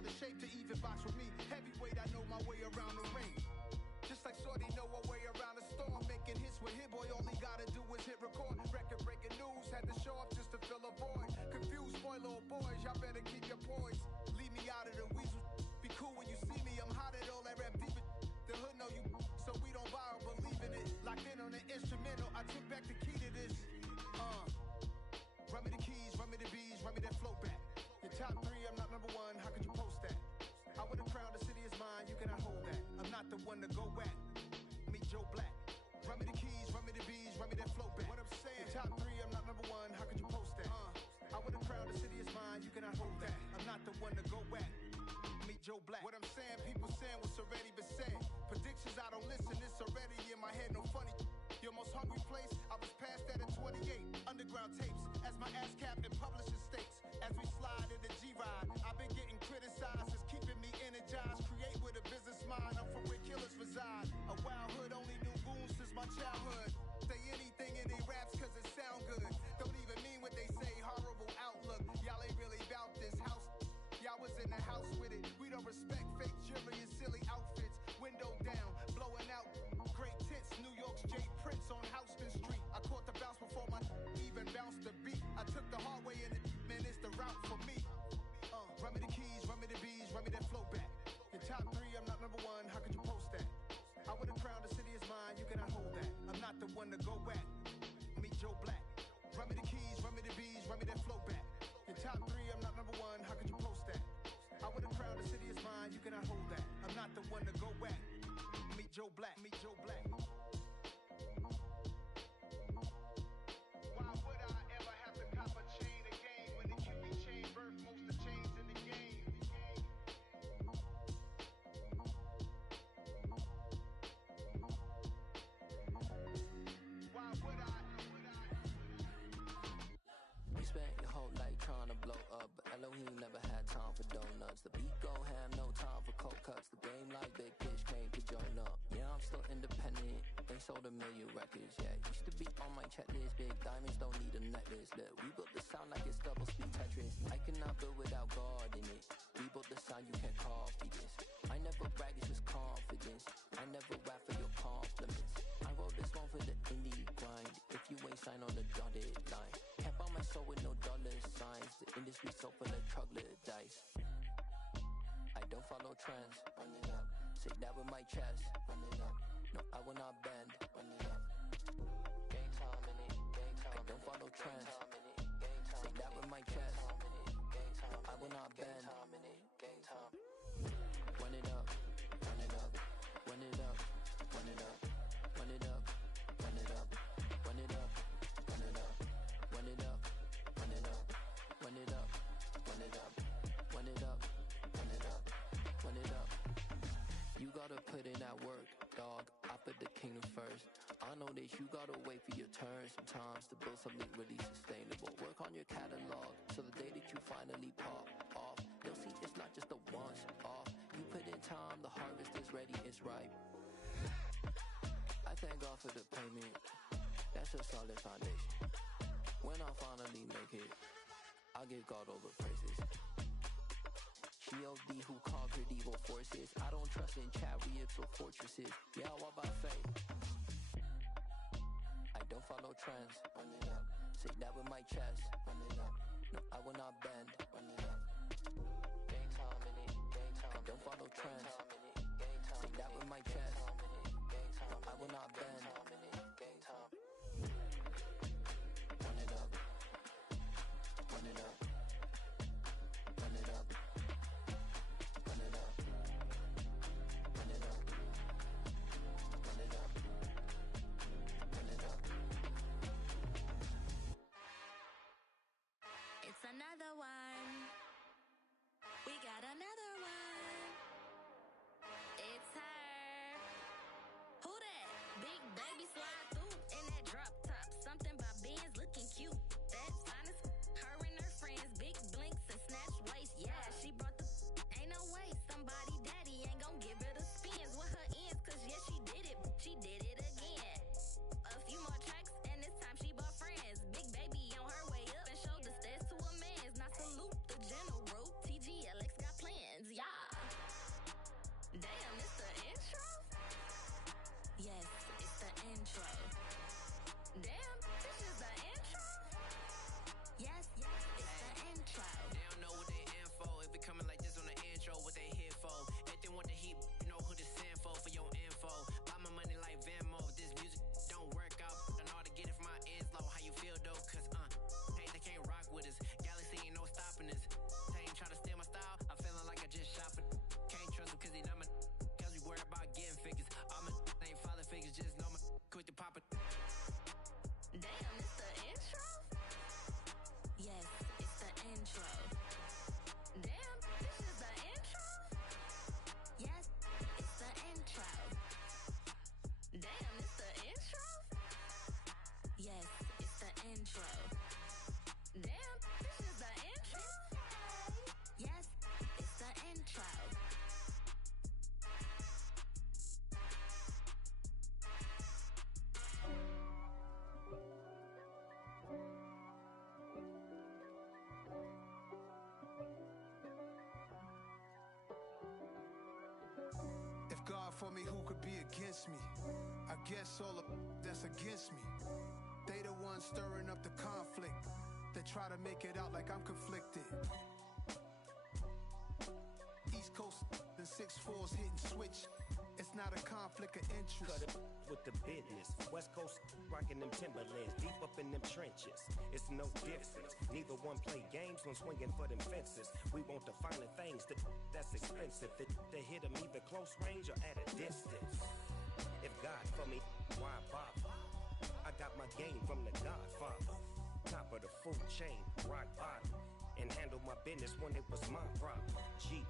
out of shape to even box with me. Heavyweight, I know my way around the ring. Just like Shorty know her way around the storm. Making hits with Hit Boy, all he gotta do is hit record. Record breaking news, had to show up just to fill a void. Confused boy, little boys, y'all better keep your poise. Leave me out of the weasel. Be cool when you see me, I'm hot at all that rap deep. The hood know you, so we don't borrow, believe in it. Locked in on the instrumental, I took back the key to this. Run me the keys, run me the bees, run me that flow back. Your top 3, I'm not number 1, how could you post that? I would have crowned the city is mine, you cannot hold that. I'm not the one to go at. Meet Joe Black. Run me the keys, run me the bees, run me that flow back. What I'm saying, your top 3, I'm not number 1, how could you post that? I would have crowned the city is mine, you cannot hold that. I'm not the one to go at. Meet Joe Black. What I'm saying, people saying what's already been said. Predictions, I don't listen, it's already in my head, no funny. Your most hungry place, I was past that in 28. Underground tapes, as my ass cap in publishing states. As we slide in the G-Ride, I've been getting criticized, it's keeping me energized. Create with a business mind, I'm from where killers reside. A wild hood, only knew goons since my childhood. Say anything in they raps cause it sound good. Don't even mean what they say, horrible outlook. Y'all ain't really about this house. Y'all was in the house with it. We don't respect fake jewelry and silly outfits. Window down, blowing out great tits. New York's J. Prince on Houston Street. I caught the bounce before my even bounced the beat. I took the hard way in it, man, it's the route for me. Run me the keys, run me the bees, run me that flow back. Your top 3, I'm not number 1, how could you post that? I would have crowned the city is mine, you cannot hold that. I'm not the one to go at. Meet Joe Black. Run me the keys, run me the bees, run me that flow back. Your top 3, I'm not number 1, how could you post that? I would have crowned the city is mine, you cannot hold that. I'm not the one to go at. Meet Joe Black, meet Joe Black. Why would I ever have to cop a chain again when it can be chain birth most of chains in the game? Why would I? You spent your whole life trying to blow up, but Elohim never had time for donuts. The beat go ham, no time for cold cuts. The game like big pitch came to join up. Yeah, I'm still independent, ain't sold a million records yet. Used to be on my checklist, big diamonds don't need a necklace. Look, we built the sound like it's double speed Tetris. I cannot build without God in it. We built the sound, you can't copy this. I never brag, it's just confidence. I never rap for your compliments. I wrote this one for the indie grind. If you ain't signed on the dotted line, can't buy my soul with no dollar signs. The industry so full of troglodytes. I don't follow trends. Run it up. Say that with my chest. Run it up. No, I will not bend. Run it up. Gang time in it. Gang time. I don't follow trends. Say that with my chest. No, I will not bend. Gang time. Run it up. Run it up. Run it up. Run it up. Run it up. Run it up. Run it up. Run it up. Run it up. Run it up. Run it up. Run it up. Run it up. Run it up. Run it up. You gotta put in that work, dog. I put the kingdom first. I know that you gotta wait for your turn sometimes to build something really sustainable. Work on your catalog, so the day that you finally pop off, you'll see it's not just a once off. You put in time, the harvest is ready, it's ripe. I thank God for the payment. That's a solid foundation. When I finally make it, I'll give God all the praises. G.O.D. who conquered evil forces. I don't trust in chariots or fortresses. Yeah, I walk by faith. I don't follow trends. Run it up. Say that with my chest. Run it up. No, I will not bend. Run it up. Gang time in it. Gang time. I don't follow trends. Say that with my chest. No, I will not bend. Gang time. Run it up. Run it up. Run it up. Run it up. Run it up. Run it up. Run it up. It's another one. We got another one. It's her. intro. Damn, this is the intro? Yes, it's the intro. They don't know what they in for. If it coming like this on the intro, what they here for? If they want the heat, you know who to send for your info. Buy my money like Venmo. If this music don't work out, I know how to get it from my ends low. How you feel though? Cause hey, they can't rock with us. Galaxy ain't no stopping us. They ain't trying to steal my style. I'm feeling like I just shot for. Can't trust them cause they not my. Cause we worried about getting figures. All my ain't father figures, just know my quick to pop it. Damn, it's the intro? Yes, it's the intro. Damn, this is the intro? Yes, it's the intro. Damn, it's the intro? Yes, it's the intro. Damn, this is the intro? Yes, it's the intro. If God for me, who could be against me? I guess all of that's against me. They the ones stirring up the conflict. They try to make it out like I'm conflicted. East Coast and 6'4's hitting switch. It's not a conflict of interest. Cut it with the business. West Coast rocking them Timberlands, deep up in them trenches. It's no difference. Neither one play games when swinging for them fences. We want the finer things that's expensive. They hit them either close range or at a distance. If God for me, why bother? I got my game from the Godfather. Top of the food chain, rock bottom. And handle my business when it was my problem. G.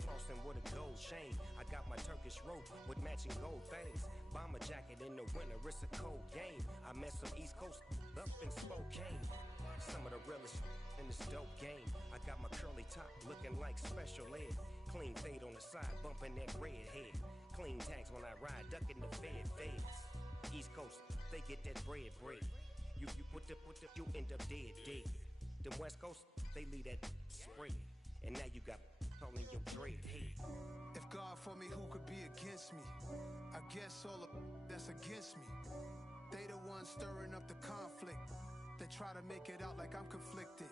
Flossing with a gold chain. I got my Turkish rope with matching gold things. Bomber jacket in the winter, it's a cold game. I met some East Coast up in Spokane. Some of the realest in this dope game. I got my curly top looking like special ed. Clean fade on the side, bumping that red head. Clean tags when I ride, ducking the feds. East Coast, they get that bread. You you end up dead. Them West Coast, they leave that spread. And now you got all in your dread head. If God for me, who could be against me? I guess all of that's against me. They the ones stirring up the conflict. They try to make it out like I'm conflicted.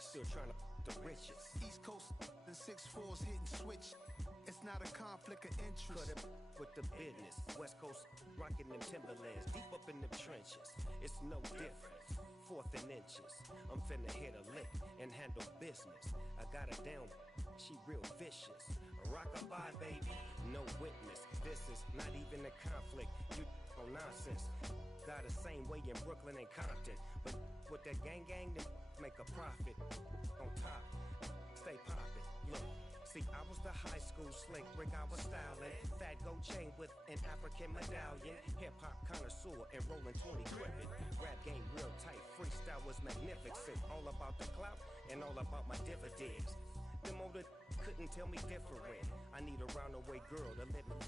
Still trying to the riches. East Coast and 6'4's hitting switch. It's not a conflict of interest. Cut it with the business. West Coast rocking them Timberlands, deep up in them trenches. It's no difference. Fourth and inches. I'm finna hit a lick and handle business. I got her down, she real vicious. Rock-a-bye, baby, no witness. This is not even a conflict. You on nonsense. Got the same way in Brooklyn and Compton. But with that gang, then make a profit. On top, stay poppin'. Look. See, I was the high school slick Rick, I was styling. Fat gold chain with an African medallion. Hip-hop connoisseur and rolling 20 gripping. Rap game real tight, freestyle was magnificent. All about the clout and all about my dividends. Them older couldn't tell me different. I need a roundaway girl to live in.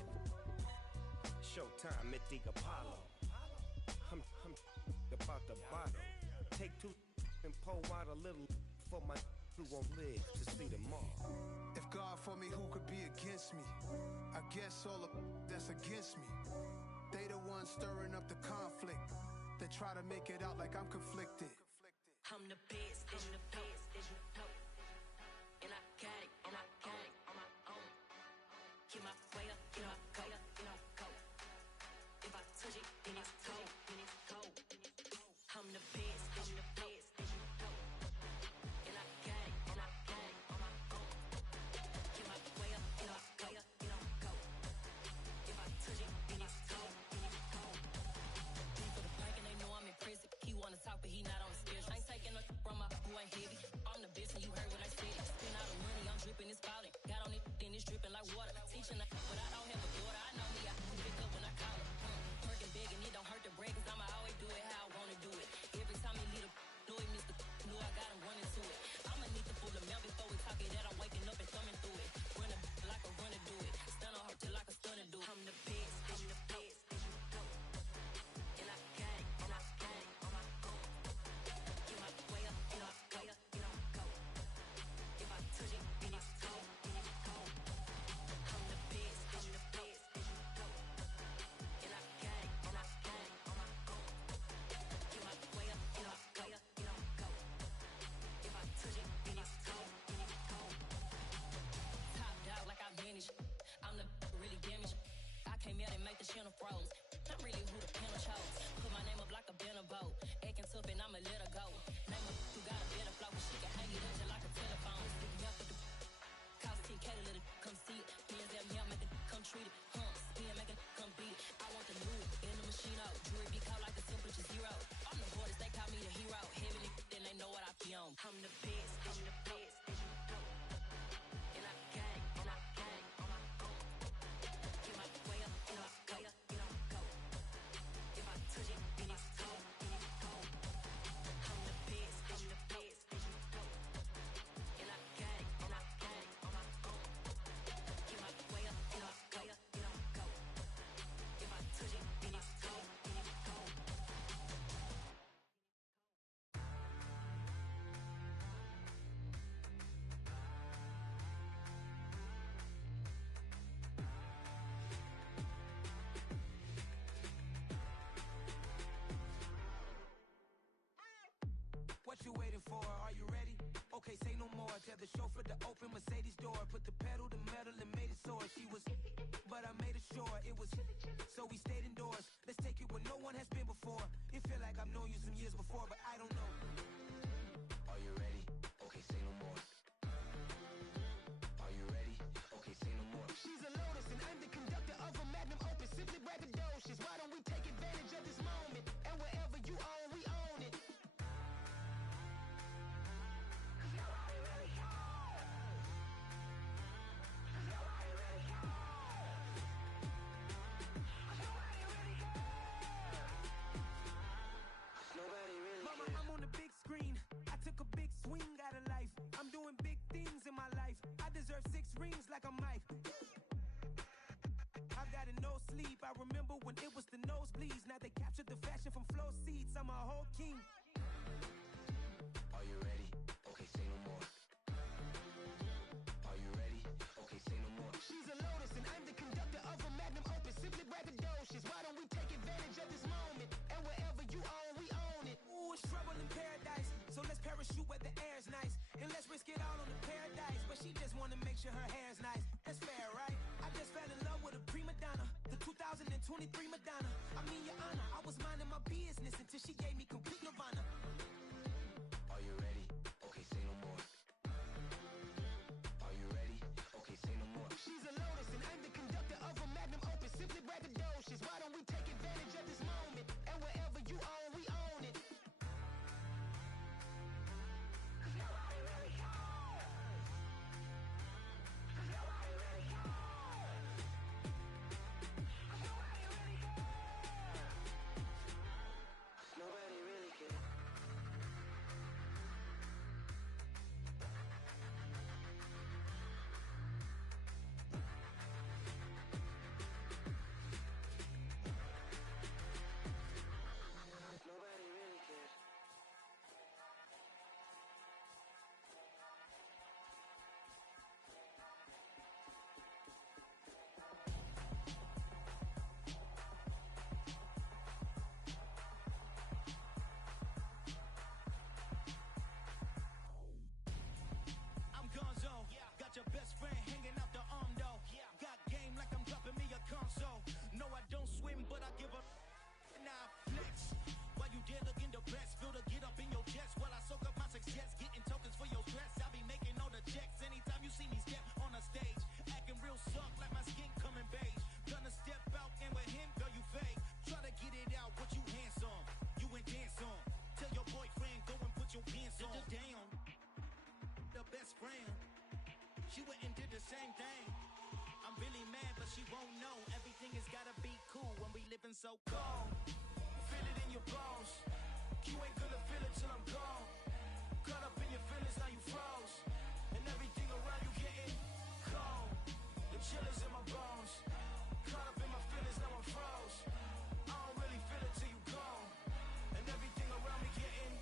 Showtime at the Apollo. I'm about the bottle. Take two and pour out a little for my who won't live to see tomorrow. If God for me, who could be against me? I guess all of that's against me. They the ones stirring up the conflict. They try to make it out like I'm conflicted. I'm the best, I'm the best, and I got it, on my own. Get my way up, get my go. If I touch it, then it's cold, I'm the best, I'm the best, and I got it, on my own. Get my way up, get my go. If I touch it, then it's cold. Leave for the park and they know I'm in prison. He wanna talk, but he not on the schedule. I ain't taking no from my who ain't heavy. I'm the best and you heard what I said. Spend all the money, I'm dripping, it's falling. Got on it, then it's dripping like water. Teaching cause she on the froze. Not really who the panel chose. Put my name up like a banner boat. Acting tough and I'ma let her go. Name her who got a better flow, but she can hang it up just like a telephone. Sticking up with the cost 10K to let it come see it. Hands down here, make it come treat it. Spin, make it come beat it. I want the new in the machine out. Jewelry be caught like the temperature zero. I'm the boys, they call me the hero. Heaven, then they know what I be on. I'm the best, I'm the best. And I got it, and I got it on my own. Get my way up, and I go, and I go. If I touch it, then it's cold, then it's cold. I'm the best, I'm the best. And I got it, and I got it on my own. Get my way up, and I go, and I go. If I touch it, then it's cold, then it's cold. What you waiting for? Are you ready? Okay, say no more. Tell the chauffeur to open Mercedes door. Put the pedal to metal and made it soar. She was, but I made it sure it was. So we stayed indoors. Let's take it where no one has been before. It feel like I've known you some years before, but I don't know. Are you ready? Okay, say no more. Are you ready? Okay, say no more. She's a Lotus and I'm the conductor of a Magnum Opus. Simply braggadocious. Why don't we take advantage of this moment? And wherever you own, we own it. Mama, I'm on the big screen. I took a big swing out of life. I'm doing big things in my life. I deserve 6 rings like I'm Mike. I've got no sleep. I remember when it was the nosebleeds. Now they captured the fashion from floor seats. I'm a whole king. Are you ready? Okay, say no more. Are you ready? Okay, say no more. She's a Lotus and I'm the conductor of a Magnum Opus. Simply braggadocious. Why don't we take advantage of this moment? And wherever you own, we own it. Ooh, it's trouble in paradise. So let's parachute where the air's nice. And let's risk it all on the paradise. But she just wanna make sure her hair's nice. That's fair, right? I just fell in love with a prima donna. The 2023 Madonna. I mean, your honor, I was minding my business until she gave me complete nirvana. Are you ready? Okay, say no more. Are you ready? Okay, say no more. She's a Lotus and I'm the conductor of a Magnum Opus. Simply braggadocious. Why don't we take advantage of this moment? And wherever you own, we own it. Nobody really cares. Nobody really cares. I'm Gonzo. Got your best friend hanging out the arm though. Got game like I'm dropping me a console. No, I don't swim, but I give a now I flex. While you dare look in the press, feel the get up in your chest while I soak up my success, getting tokens for your stress. I'll be making all the checks anytime you see me step on a stage, acting real soft like my skin coming beige. Gonna step out and with him, girl, you fake. Try to get it out, but you handsome. You ain't dance on. Tell your boyfriend go and put your pants on. Down. The best friend. She went and did the same thing. I'm really mad, but she won't know. Everything has gotta be cool when we living so cold. Feel it in your bones. You ain't gonna feel it till I'm gone. Caught up in your feelings, now you froze. And everything around you getting cold. The chillers in my bones. Caught up in my feelings, now I'm froze. I don't really feel it till you gone. And everything around me getting.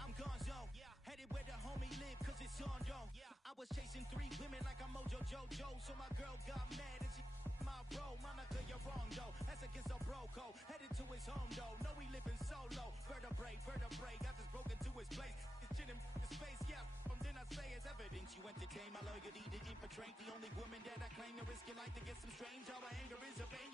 I'm Gonzo. Headed where the homie live, cause it's on though. I was chasing 3 women like I'm Mojo Jojo. So my girl got mad and she my bro. Monica, you're wrong though. That's against a bro code. Headed to his home though. No, we living solo. Vertebrae. Got this broken to his place. It's shit in the space, yeah. From then I say it's evidence. You entertain my loyalty to infiltrate. The only woman that I claim to risk your life to get some strange. All my anger is a pain.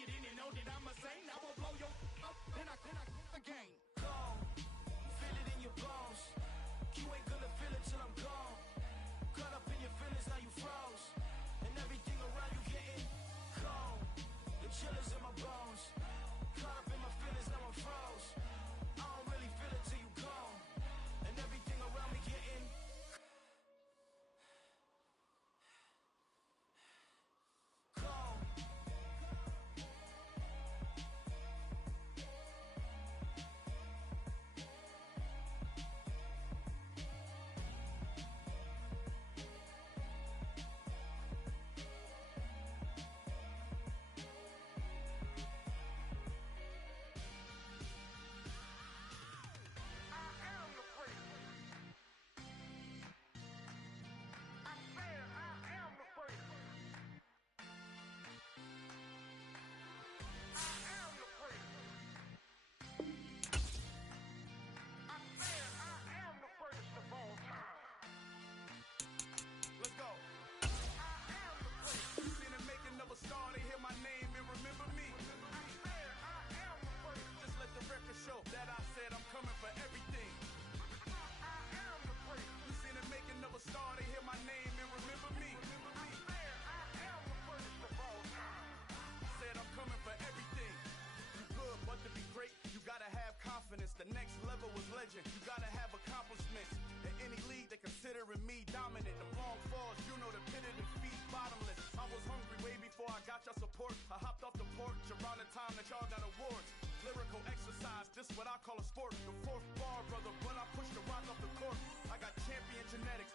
dominant. The long falls, you know the pit of defeat, bottomless. I was hungry way before I got your support. I hopped off the porch around the time that y'all got awards. Lyrical exercise, this what I call a sport. The fourth bar, brother, when I push the rock off the court. I got champion genetics.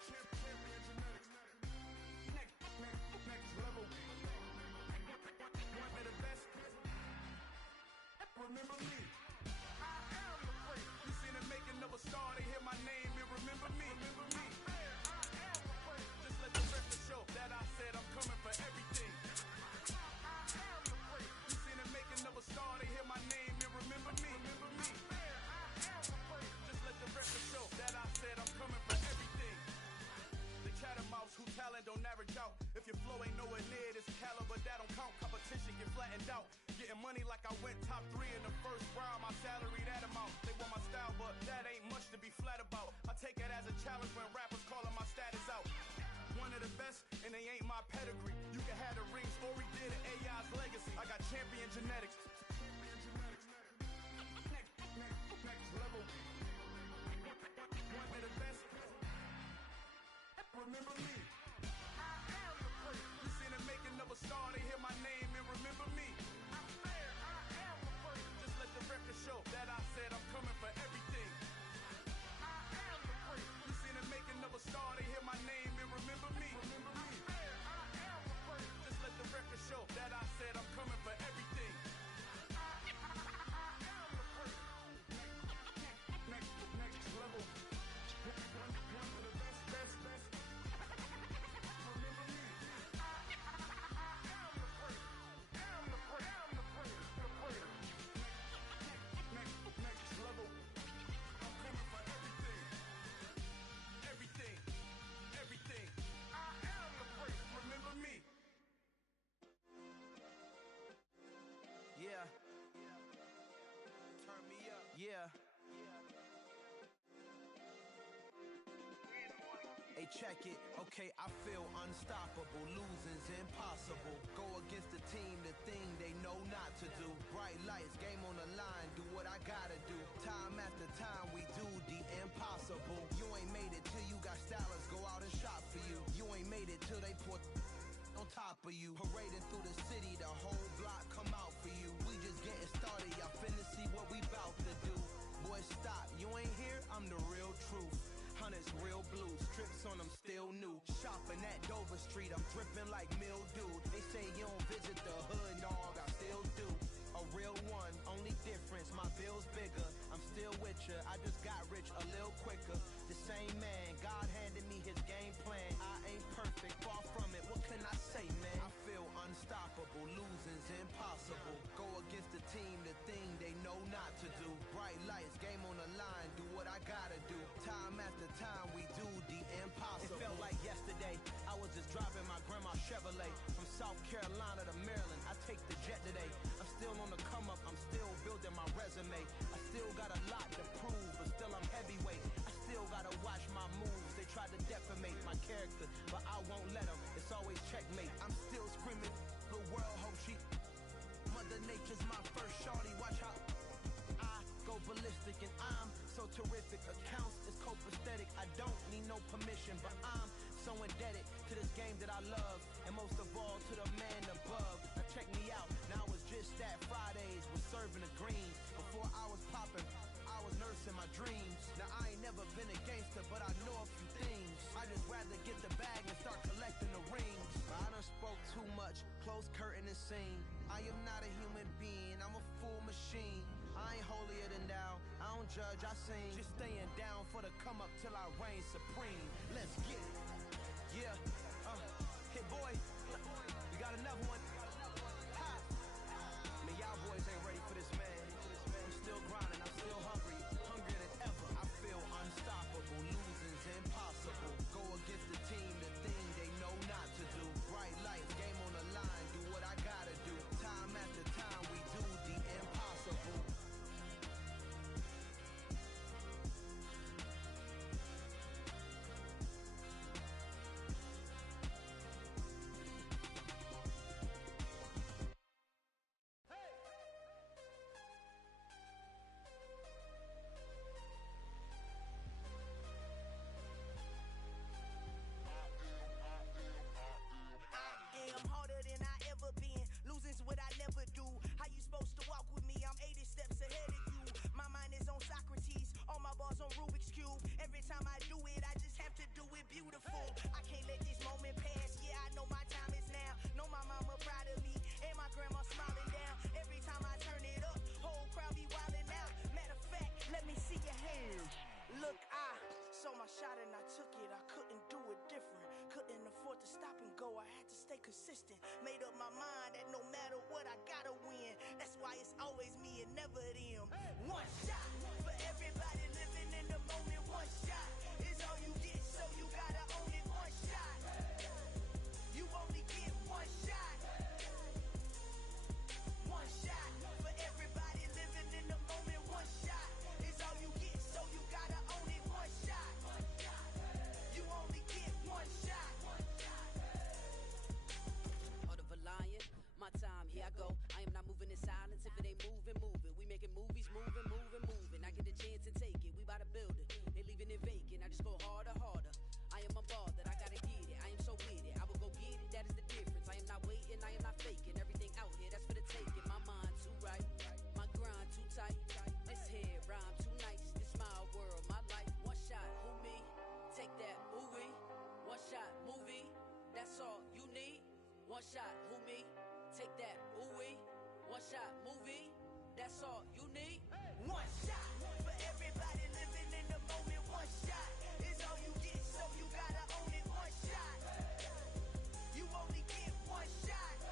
Next level. One of the best. Remember me. I am the great. You seen the making of a star, they hear my name and remember me. Remember me. I am the great. Just let the record show that I said I'm coming for everything. I am the great. You seen the making of a star, they hear my name and remember me. Remember me. I am the great. Just let the record show that I said I'm coming for everything. The cat and mouse who talent don't average out. If your flow ain't nowhere near this caliber, that don't count. Competition get flattened out. Getting money like I went top 3 in the first round. My salary that amount. They want my style, but that ain't much to be flat about. I take it as a challenge when rappers calling my status out. One of the best, and they ain't my pedigree. You can have the rings, or we did it, AI's legacy. I got champion genetics. Next level. One of the best. Remember me. I am the great. You seen the making of a star, they hear my name and remember me. I am the great. Just let the record show that I said I'm coming for everything. I am the great. You seen the making of a star, they hear my name and remember me. Remember me. I am the great. Just let the record show that I said I'm coming for everything. I am the great. Next level. One of the best. Remember me. I am the great. Am the great. Next level. I'm coming for everything. Everything. I am the great. Remember me. Yeah. Turn me up. Yeah. Hey, check it. Okay, I feel unstoppable. Losing's impossible. Go against the team, the thing they know not to do. Bright lights, game on the line. Do what I gotta do. Time after time, we do the impossible. You ain't made it till you got stylists go out and shop for you. You ain't made it till they put on top of you. Parading through the city, the whole block come out for you. We just getting started. Y'all finna see what we bout to do. Boy, stop. You ain't here? I'm the real truth. Hunters real blue, strips on them still new. Shopping at Dover Street, I'm dripping like mildew. They say you don't visit the hood, dog, I still do. A real one, only difference, my bill's bigger. I'm still with ya, I just got rich a little quicker. The same man, God handed me his game plan. I ain't perfect, far from it, what can I say, man? I feel unstoppable, losing's impossible. Go against the team, the thing they know not to do. Bright lights, game on the line, do what I gotta do. Time after time, we do the impossible. It felt like yesterday, I was just driving my grandma's Chevrolet. From South Carolina to Maryland, I take the jet today. I'm still on the come up, I'm still building my resume. I still got a lot to prove, but still I'm heavyweight. I still gotta watch my moves, they try to defamate my character, but I won't let them, it's always checkmate. I'm still screaming, the world hope she... Mother Nature's my first shorty, watch how I go ballistic and I'm so terrific. Accounts is copacetic, I don't need no permission, but I'm so indebted to this game that I love, and most of all to the man above. Now check me out, now it's just that Fridays was serving the greens. Before I was popping, I was nursing my dreams. Now I ain't never been a gangster, but I know a few things. I just rather get the bag and start collecting the rings. I done spoke too much, close curtain and scene. I am not a human being, I'm a full machine. I ain't holier than thou, I don't judge, I sing. Just staying down for the come up till I reign supreme. Let's get it. Yeah, hit boy, we got another one. Ha! Man, y'all boys ain't ready for this, man. I'm still grinding, I'm still hungry, hungrier than ever. I feel unstoppable, losing's impossible. Go against the team, the thing they know not to do. Bright lights, game on the line, do what I gotta do. Time after time, we do the impossible. One shot, who me? Take that, ooh-wee. One shot, movie. That's all you need. One shot for everybody living in the moment. One shot is all you get, so you gotta own it. One shot. You only get one shot.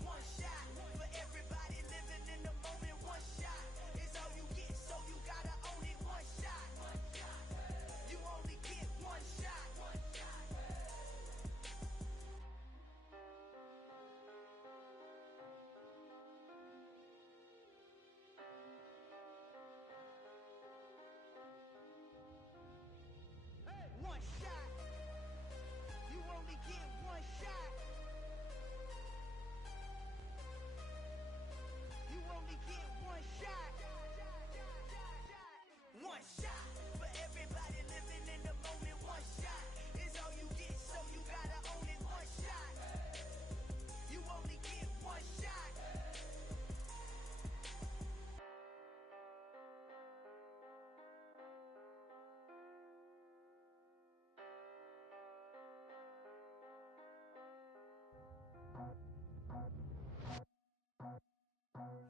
One shot for everybody living in the moment. One shot is all you get, so you gotta own it. One shot. You only get one shot. One shot. You only get one shot. You only get one shot. One shot for everybody living in the moment. One shot is all you get, so you gotta own it. One shot. You only get one shot.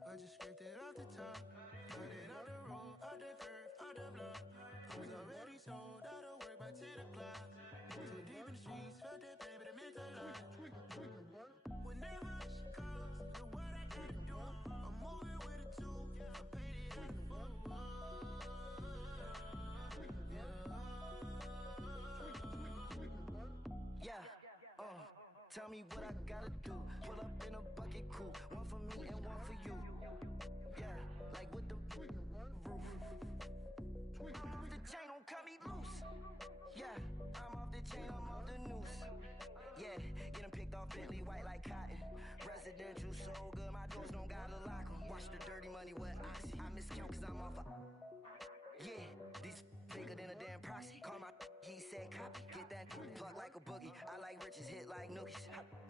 I just scraped it off the top, cut it off the road, off the curve, off the block. I was already sold out of work by 10 o'clock. Too deep in the streets, felt that baby, that meant a lot. Whenever she calls, know what I gotta do. I'm moving with a two, I paid it out of full. Yeah, tell me what I gotta do. Pull up in a bucket crew, one for me and one for you. Yeah, like with the roof. I'm off the chain, don't cut me loose. Yeah, I'm off the chain, I'm off the noose. Yeah, get them picked off Bentley, white like cotton. Residential, so good, my doors don't gotta lock 'em. Watch the dirty money with oxy. I miscount cause I'm off a... Yeah, these bigger than a damn proxy. Call my he said copy. Get that plug like a boogie. I like riches, hit like nookies.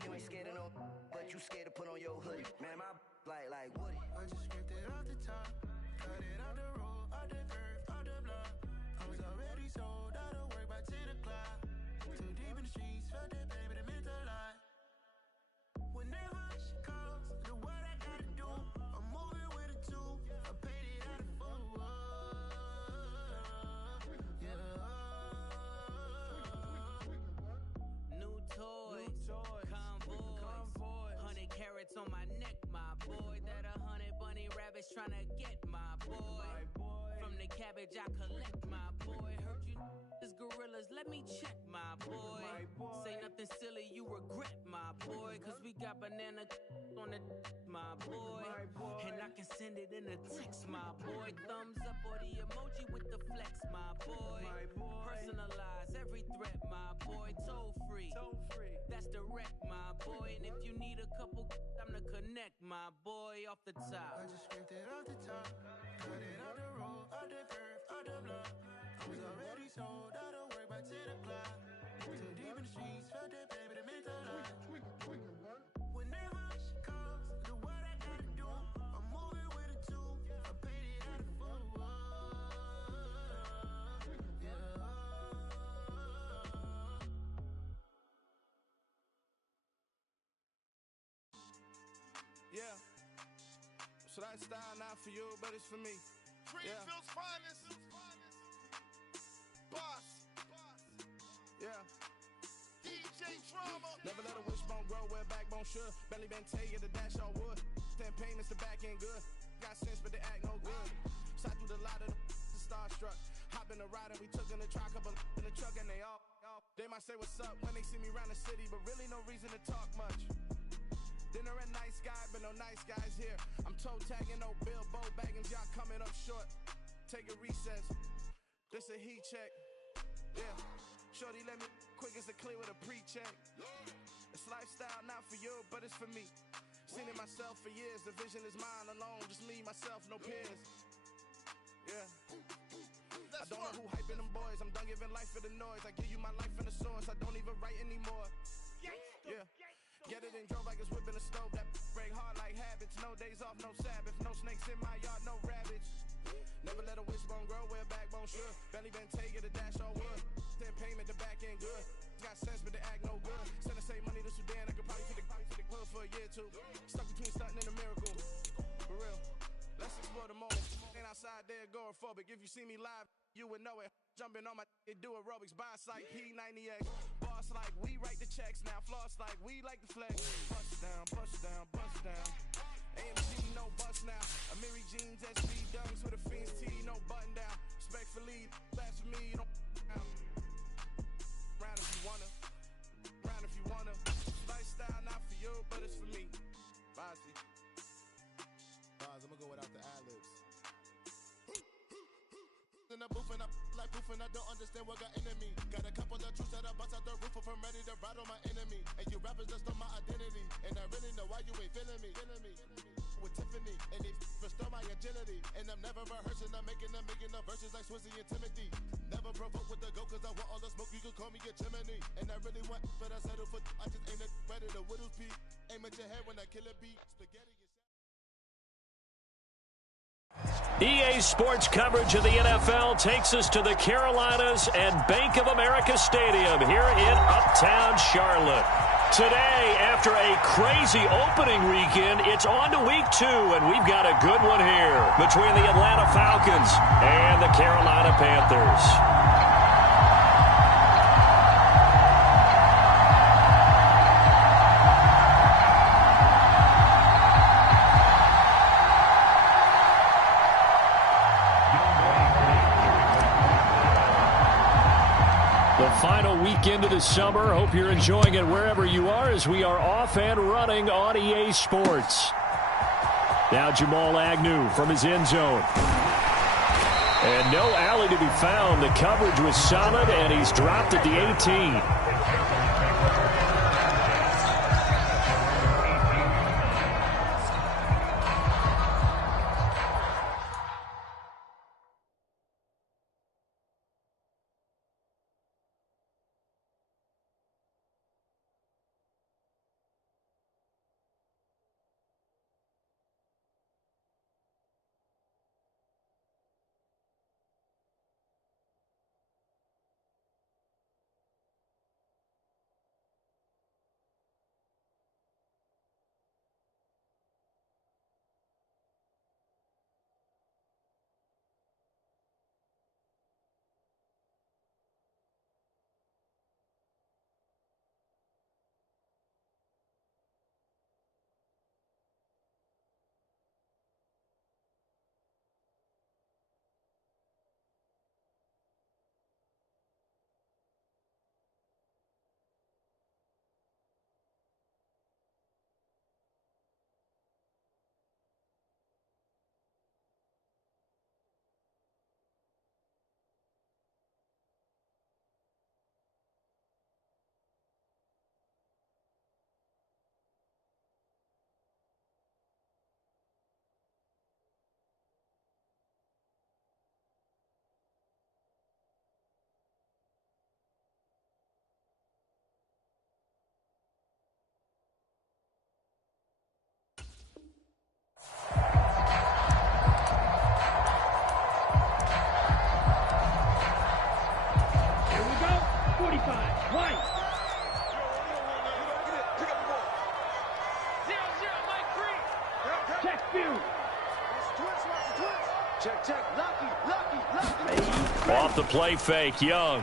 You ain't scared of no, but you scared to put on your hoodie. Man, my like Woody. I just scraped it off the top, cut it off the road, off the curve, off the block. I was already sold out of work by 10 o'clock. Too deep in the streets, felt that baby, that meant a lot. Whenever she calls, know what I gotta do. I'm moving with a two, I paid it out of full. New toy, convoy, 100 carats on my neck, my boy. That 100 bunny rabbits tryna get my boy. From the cabbage I collect, my boy. Heard you is gorillas, let me check, my boy. Say nothing silly, you regret, my boy. Cause we got banana on the my boy. And I can send it in a text, my boy. Thumbs up or the emoji with the flex, my boy. Personalize every threat, my boy. Toll free, that's direct, my boy. And if you need a couple, I'm to connect, my boy, off the top. I just scraped it off the top, cut it off the road, off the curve, off the block. I was already sold out of work by 10 o'clock. Too deep in the streets, felt that baby, that meant a lot. Whenever she calls, know what I gotta do. I'm moving with a two, I paid it out of full. Yeah. So that style not for you, but it's for me. Greenfield's finest. Boss. Yeah. DJ Drama. Never let a wishbone grow where backbone should. Belly been taken to dash on wood. 10 payments, the back end good. Got sense, but they act no good. Side through the lot of the starstruck. Hop in the ride and we took in the truck, couple in the truck and they all. They might say what's up when they see me around the city, but really no reason to talk much. Dinner at nice guy, but no nice guys here. I'm toe tagging, no Bilbo baggins, y'all coming up short. Take a recess. This a heat check. Yeah. Shorty let me quick as a clear with a pre-check. It's lifestyle not for you, but it's for me. Seen it myself for years. The vision is mine alone. Just me, myself, no peers. Yeah. I don't know who hyping them boys. I'm done giving life for the noise. I give you my life in the source. I don't even write anymore. Yeah. Get it and drove like it's whipping a stove. That break hard like habits. No days off, no Sabbath. No snakes in my yard, no rabbits. Never let a wishbone grow where backbone should. Belly been taking the dash on wood. Then payment, the back end good. Got sense, but the act no good. Send the same money claustrophobic. If you see me live, you would know it. Jumping on my do aerobics, boss like P90X. Boss like we write the checks now. Floss like we like the flex. Bust down, bust down, bust down. AMG, no bust now. Amiri jeans, SB dunks with a Fiends tee, no button down. Respectfully, that's for me, you don't down. Round if you wanna, round if you wanna. Lifestyle not for you, but it's for me. Bossy. I'm gonna go without the ad-libs. In the booth and I like proof and I don't understand what got into me. Got a couple of truths that I bust out the roof of, I'm ready to ride on my enemy. And you rappers just on my identity, and I really know why you ain't feeling me. With Tiffany, and they restore my agility. And I'm never rehearsing, I'm making the verses like Swizzy and Timothy. Never provoke with the go, cause I want all the smoke, you can call me a chimney. And I really want, but I settle for, I just ain't ready to Whittles P. Aim at your head when I kill a beat. Spaghetti. EA Sports coverage of the NFL takes us to the Carolinas and Bank of America Stadium here in Uptown Charlotte. Today, after a crazy opening weekend, it's on to week 2, and we've got a good one here between the Atlanta Falcons and the Carolina Panthers. Final weekend of the summer. Hope you're enjoying it wherever you are as we are off and running on EA Sports. Now Jamal Agnew from his end zone. And no alley to be found. The coverage was solid, and he's dropped at the 18. Off the play fake, Young.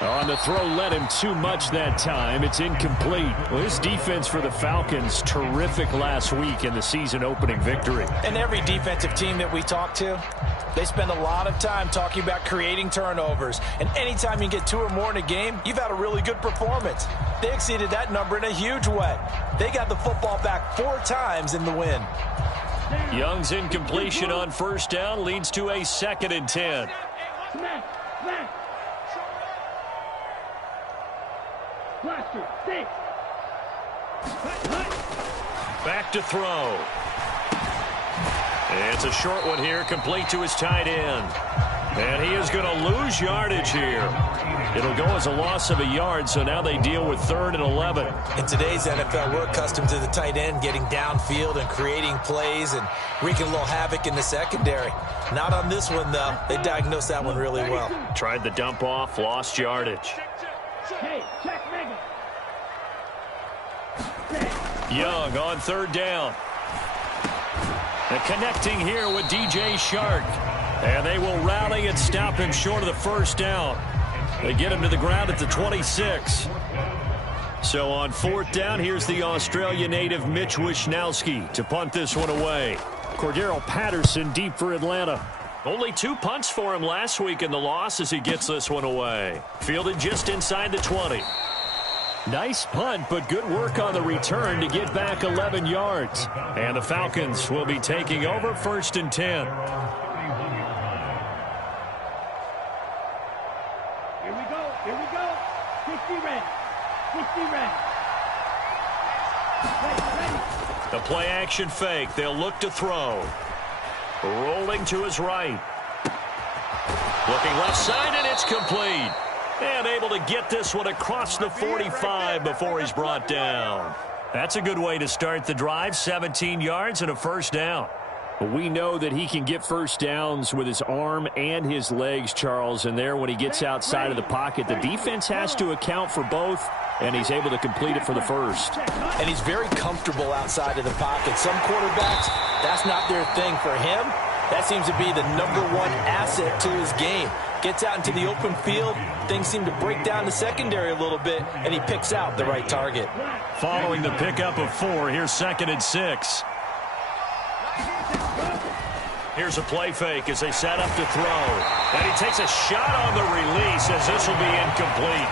On the throw, led him too much that time. It's incomplete. Well, his defense for the Falcons, terrific last week in the season-opening victory. And every defensive team that we talk to, they spend a lot of time talking about creating turnovers. And anytime you get 2 or more in a game, you've had a really good performance. They exceeded that number in a huge way. They got the football back 4 times in the win. Young's incompletion on first down leads to a 2nd and 10. Back to throw. It's a short one here, complete to his tight end. And he is going to lose yardage here. It'll go as a loss of a yard, so now they deal with 3rd and 11. In today's NFL, we're accustomed to the tight end getting downfield and creating plays and wreaking a little havoc in the secondary. Not on this one, though. They diagnosed that one really well. Tried the dump off, lost yardage. Young on 3rd down. And connecting here with DJ Shark. And they will rally and stop him short of the first down. They get him to the ground at the 26. So on fourth down, here's the Australia native Mitch Wishnowsky to punt this one away. Cordero Patterson deep for Atlanta. Only 2 punts for him last week in the loss as he gets this one away. Fielded just inside the 20. Nice punt, but good work on the return to get back 11 yards. And the Falcons will be taking over 1st and 10. Here we go. 60 red. The play action fake. They'll look to throw. Rolling to his right. Looking left side, and it's complete. And able to get this one across the 45 before he's brought down. That's a good way to start the drive. 17 yards and a first down. We know that he can get first downs with his arm and his legs, Charles. And there, when he gets outside of the pocket, the defense has to account for both, and he's able to complete it for the first. And he's very comfortable outside of the pocket. Some quarterbacks, that's not their thing. For him, that seems to be the #1 asset to his game. Gets out into the open field, things seem to break down the secondary a little bit, and he picks out the right target. Following the pickup of 4, here's 2nd and 6. Here's a play fake as they set up to throw. And he takes a shot on the release as this will be incomplete.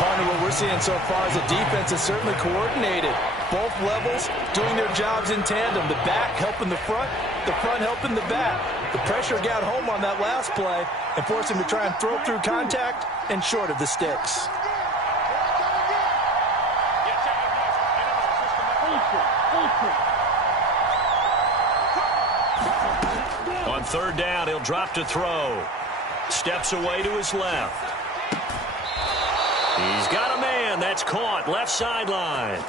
Partner, what we're seeing so far is the defense is certainly coordinated. Both levels doing their jobs in tandem. The back helping the front helping the back. The pressure got home on that last play and forced him to try and throw through contact and short of the sticks. On 3rd down, he'll drop to throw. Steps away to his left. He's got a man. That's caught. Left sideline.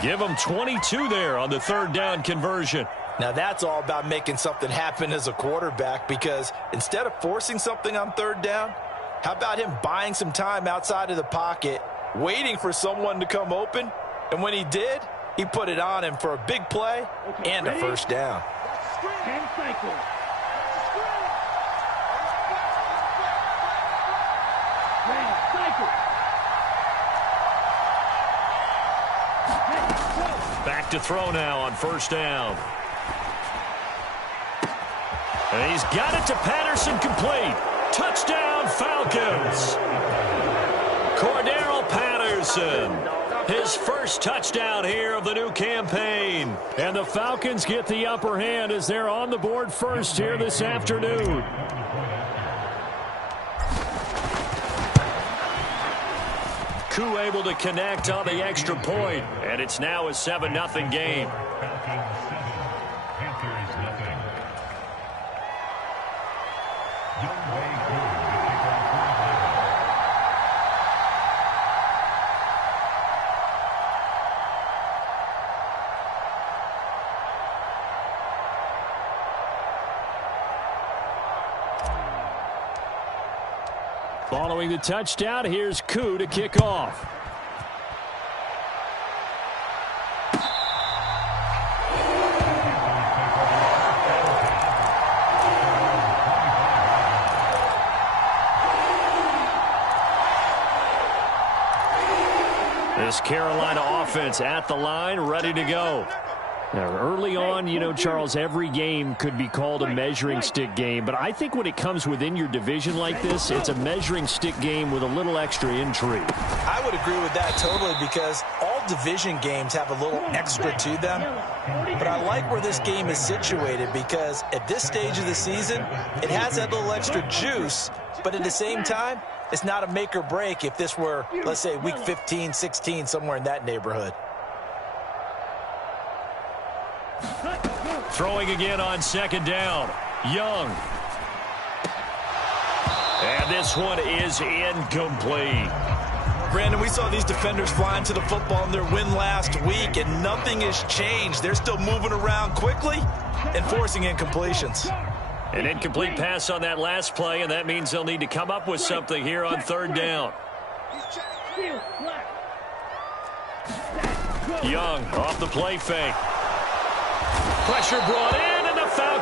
Give him 22 there on the 3rd down conversion. Now that's all about making something happen as a quarterback, because instead of forcing something on 3rd down, how about him buying some time outside of the pocket, waiting for someone to come open, and when he did, he put it on him for a big play and a first down. 10 cycles. Back to throw now on 1st down. And he's got it to Patterson, complete. Touchdown, Falcons. Cordero Patterson. His first touchdown here of the new campaign. And the Falcons get the upper hand as they're on the board first here this afternoon. Koo able to connect on the extra point, and it's now a 7-0 game. Following the touchdown, here's Koo to kick off. This Carolina offense at the line, ready to go. Now, early on, you know, Charles, every game could be called a measuring stick game. But I think when it comes within your division like this, it's a measuring stick game with a little extra intrigue. I would agree with that totally, because all division games have a little extra to them. But I like where this game is situated, because at this stage of the season, it has that little extra juice. But at the same time, it's not a make or break if this were, let's say, week 15, 16, somewhere in that neighborhood. Throwing again on 2nd down. Young. And this one is incomplete. Brandon, we saw these defenders flying to the football in their win last week, and nothing has changed. They're still moving around quickly and forcing incompletions. An incomplete pass on that last play, and that means they'll need to come up with something here on 3rd down. Young off the play fake. Pressure brought in, and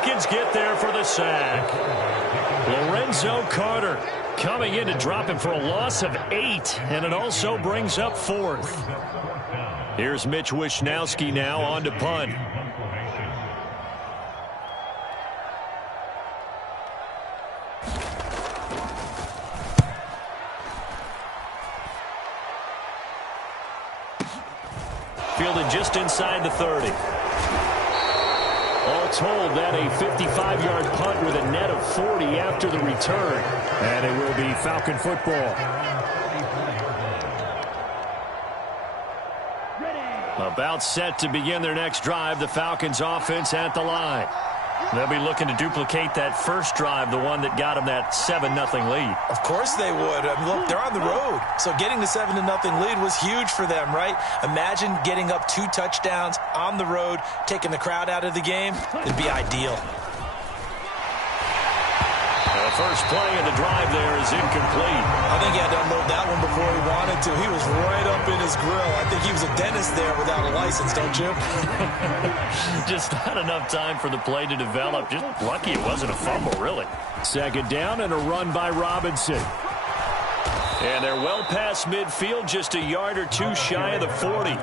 Falcons get there for the sack. Lorenzo Carter coming in to drop him for a loss of 8, and it also brings up 4th. Here's Mitch Wishnowsky now on to punt. Fielded just inside the 30. All told, that a 55-yard punt with a net of 40 after the return. And it will be Falcon football. About set to begin their next drive, the Falcons offense at the line. They'll be looking to duplicate that first drive, the one that got them that 7-0 lead. Of course they would. I mean, look, they're on the road. So getting the 7-0 lead was huge for them, right? Imagine getting up 2 touchdowns on the road, taking the crowd out of the game. It'd be ideal. The first play of the drive there is incomplete. I think he had to unload that one before he wanted to. He was right up in his grill. I think he was a dentist there without a license, don't you? Just not enough time for the play to develop. Just lucky it wasn't a fumble, really. Second down and a run by Robinson. And they're well past midfield, just a yard or 2 shy of the 40.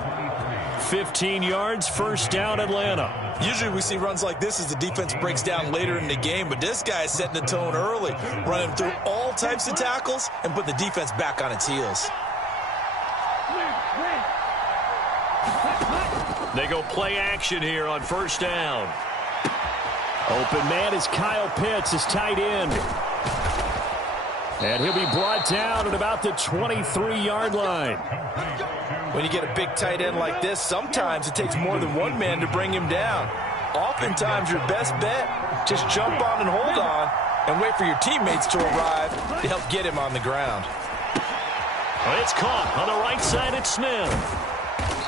15 yards, first down Atlanta. Usually we see runs like this as the defense breaks down later in the game, but this guy is setting the tone early, running through all types of tackles and put the defense back on its heels. They go play action here on first down. Open man is Kyle Pitts, his tight end. And he'll be brought down at about the 23-yard line. When you get a big tight end like this, sometimes it takes more than one man to bring him down. Oftentimes, your best bet, just jump on and hold on and wait for your teammates to arrive to help get him on the ground. It's caught on the right side at Smith.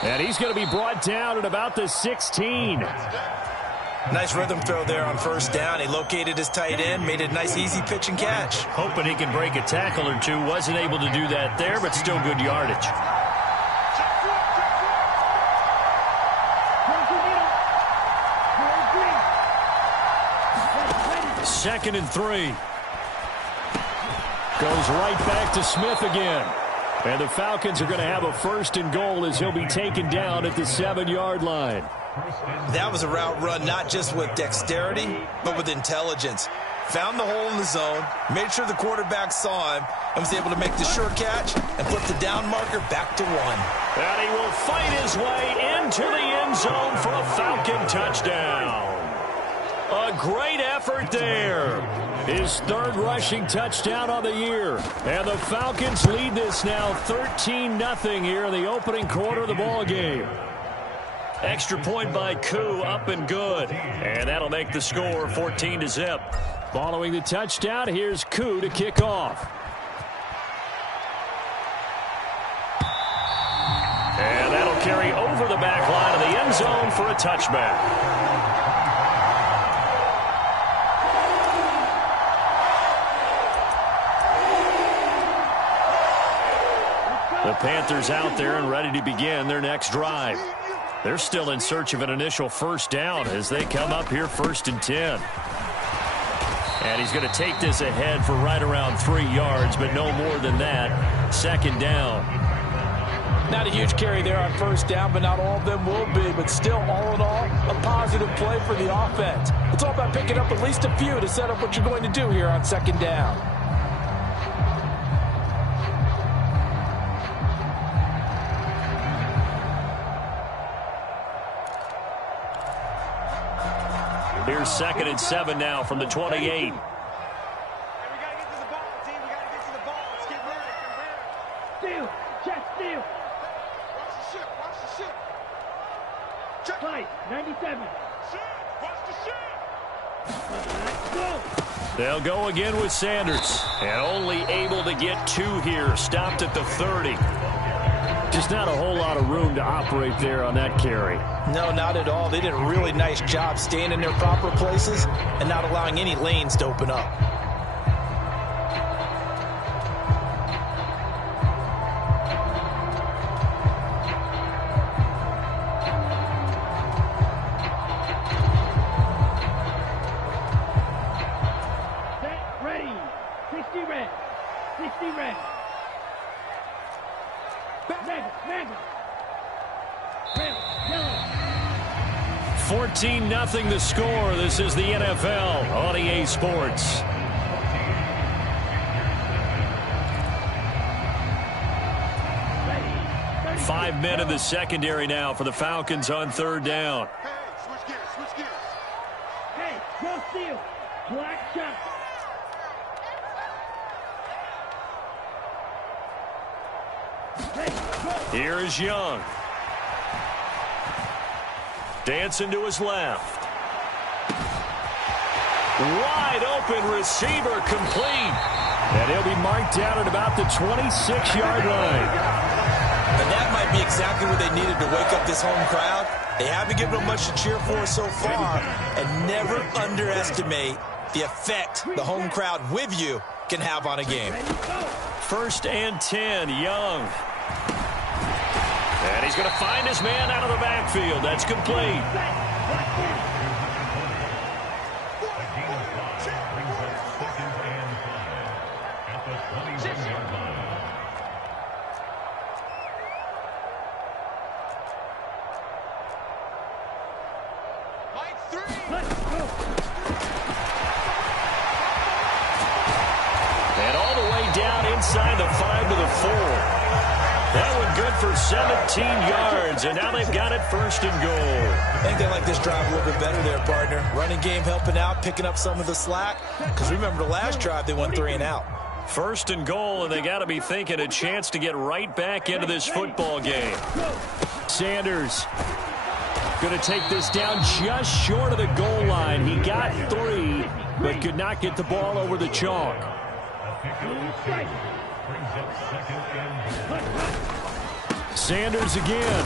And he's going to be brought down at about the 16. Nice rhythm throw there on first down. He located his tight end, made it a nice, easy pitch and catch. Hoping he can break a tackle or two. Wasn't able to do that there, but still good yardage. Second and 3. Goes right back to Smith again. And the Falcons are going to have a first and goal as he'll be taken down at the 7-yard line. That was a route run not just with dexterity, but with intelligence. Found the hole in the zone, made sure the quarterback saw him, and was able to make the sure catch and put the down marker back to 1. And he will fight his way into the end zone for a Falcon touchdown. A great effort there. His 3rd rushing touchdown on the year. And the Falcons lead this now 13-0 here in the opening quarter of the ball game. Extra point by Koo, up and good. And that'll make the score 14-0. Following the touchdown, here's Koo to kick off. And that'll carry over the back line of the end zone for a touchback. The Panthers out there and ready to begin their next drive. They're still in search of an initial first down as they come up here 1st and 10. And he's going to take this ahead for right around 3 yards, but no more than that. 2nd down. Not a huge carry there on first down, but not all of them will be. But still, all in all, a positive play for the offense. It's all about picking up at least a few to set up what you're going to do here on 2nd down. Here's 2nd and 7 now from the 28. We got to get to the ball, team. We got to get to the ball. Let's get ready. Steal. Check steal. Watch the ship. Watch the ship. Check. Flight 97. Ship. Watch the ship. Go. They'll go again with Sanders. And only able to get 2 here. Stopped at the 30. Just not a whole lot of room to operate there on that carry. No, not at all. They did a really nice job staying in their proper places and not allowing any lanes to open up. 14-0 the score. This is the NFL on EA Sports. Five men in the secondary now for the Falcons on third down. Hey, switch gears, switch gears. Hey, go steal. Black shot. Here is Young. Dancing to his left. Wide open receiver complete. And he'll be marked down at about the 26-yard line. And that might be exactly what they needed to wake up this home crowd. They haven't given them much to cheer for so far. And never underestimate the effect the home crowd with you can have on a game. 1st and 10, Young. And he's going to find his man out of the backfield. That's complete. And all the way down inside the 5 to the 4. That one good for 17 yards, and now they've got it 1st and goal. I think they like this drive a little bit better there, partner. Running game helping out, picking up some of the slack. Because remember the last drive, they went 3 and out. 1st and goal, and they got to be thinking a chance to get right back into this football game. Sanders going to take this down just short of the goal line. He got 3, but could not get the ball over the chalk. Sanders again.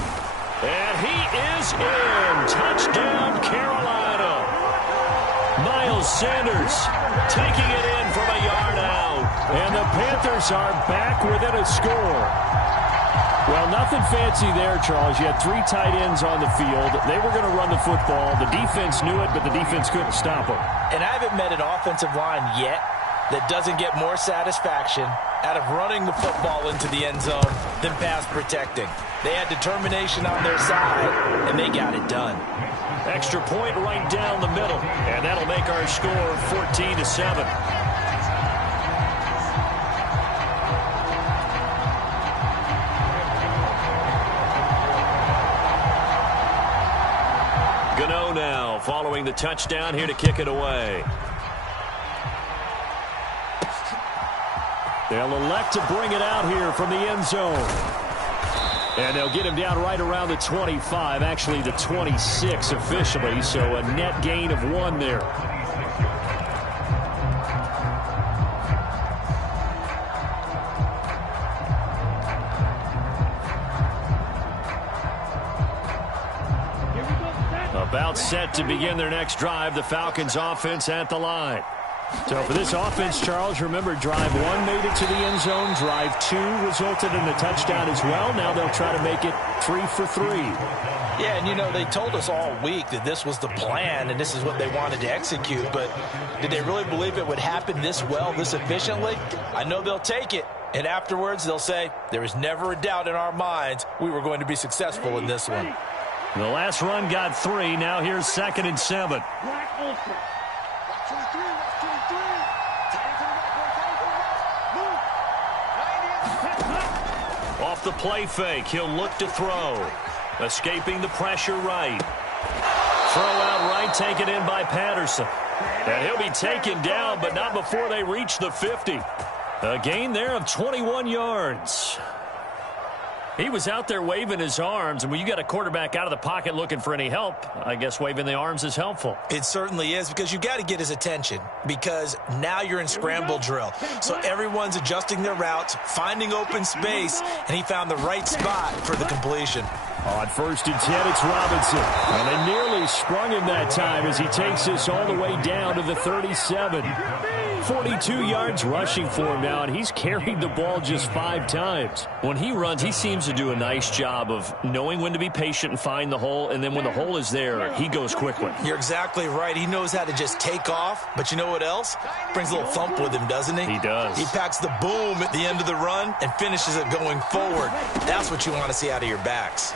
And he is in. Touchdown, Carolina. Miles Sanders taking it in from a yard out. And the Panthers are back within a score. Well, nothing fancy there, Charles. You had 3 tight ends on the field. They were going to run the football. The defense knew it, but the defense couldn't stop them. And I haven't met an offensive line yet that doesn't get more satisfaction out of running the football into the end zone than pass protecting. They had determination on their side, and they got it done. Extra point right down the middle, and that'll make our score 14-7. Gano now following the touchdown here to kick it away. They'll elect to bring it out here from the end zone. And they'll get him down right around the 25, actually the 26 officially, so a net gain of 1 there. About set to begin their next drive, the Falcons offense at the line. So for this offense, Charles, remember drive 1 made it to the end zone. Drive 2 resulted in a touchdown as well. Now they'll try to make it 3 for 3. Yeah, and you know, they told us all week that this was the plan and this is what they wanted to execute. But did they really believe it would happen this well, this efficiently? I know they'll take it. And afterwards, they'll say, there was never a doubt in our minds we were going to be successful in this one. The last run got 3. Now here's 2nd and 7. Off the play fake, he'll look to throw. Escaping the pressure right. Throw out right, taken in by Patterson. And he'll be taken down, but not before they reach the 50. A gain there of 21 yards. He was out there waving his arms, and when you got a quarterback out of the pocket looking for any help, I guess waving the arms is helpful. It certainly is, because you got to get his attention, because now you're in scramble drill. So everyone's adjusting their routes, finding open space, and he found the right spot for the completion. On 1st and 10, it's Robinson. And they nearly sprung him that time as he takes this all the way down to the 37. 42 yards rushing for him now, and he's carried the ball just 5 times. When he runs, he seems to do a nice job of knowing when to be patient and find the hole, and then when the hole is there, he goes quickly. You're exactly right. He knows how to just take off, but you know what else? Brings a little thump with him, doesn't he? He does. He packs the boom at the end of the run and finishes it going forward. That's what you want to see out of your backs.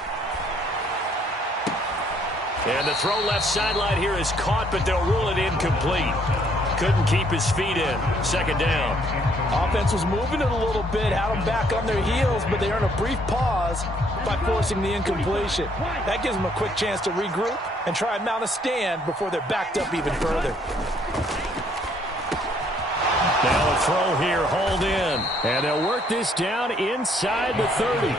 And the throw left sideline here is caught, but they'll rule it incomplete. Couldn't keep his feet in. Second down. Offense was moving it a little bit, had them back on their heels, but they earned a brief pause by forcing the incompletion. That gives them a quick chance to regroup and try and mount a stand before they're backed up even further. Now a throw here, hauled in. And they'll work this down inside the 30.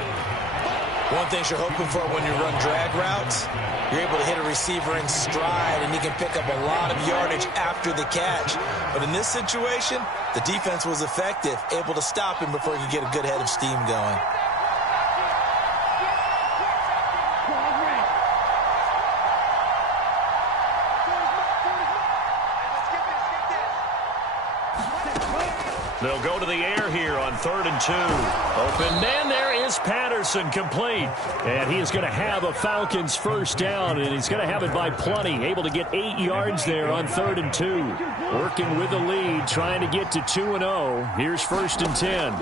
One thing you're hoping for when you run drag routes, you're able to hit a receiver in stride, and he can pick up a lot of yardage after the catch. But in this situation, the defense was effective, able to stop him before he could get a good head of steam going. They'll go to the air here on 3rd and 2. Open man, there is Patterson, complete. And he is going to have a Falcons first down, and he's going to have it by plenty. Able to get 8 yards there on 3rd and 2. Working with the lead, trying to get to 2-0. Here's 1st and 10.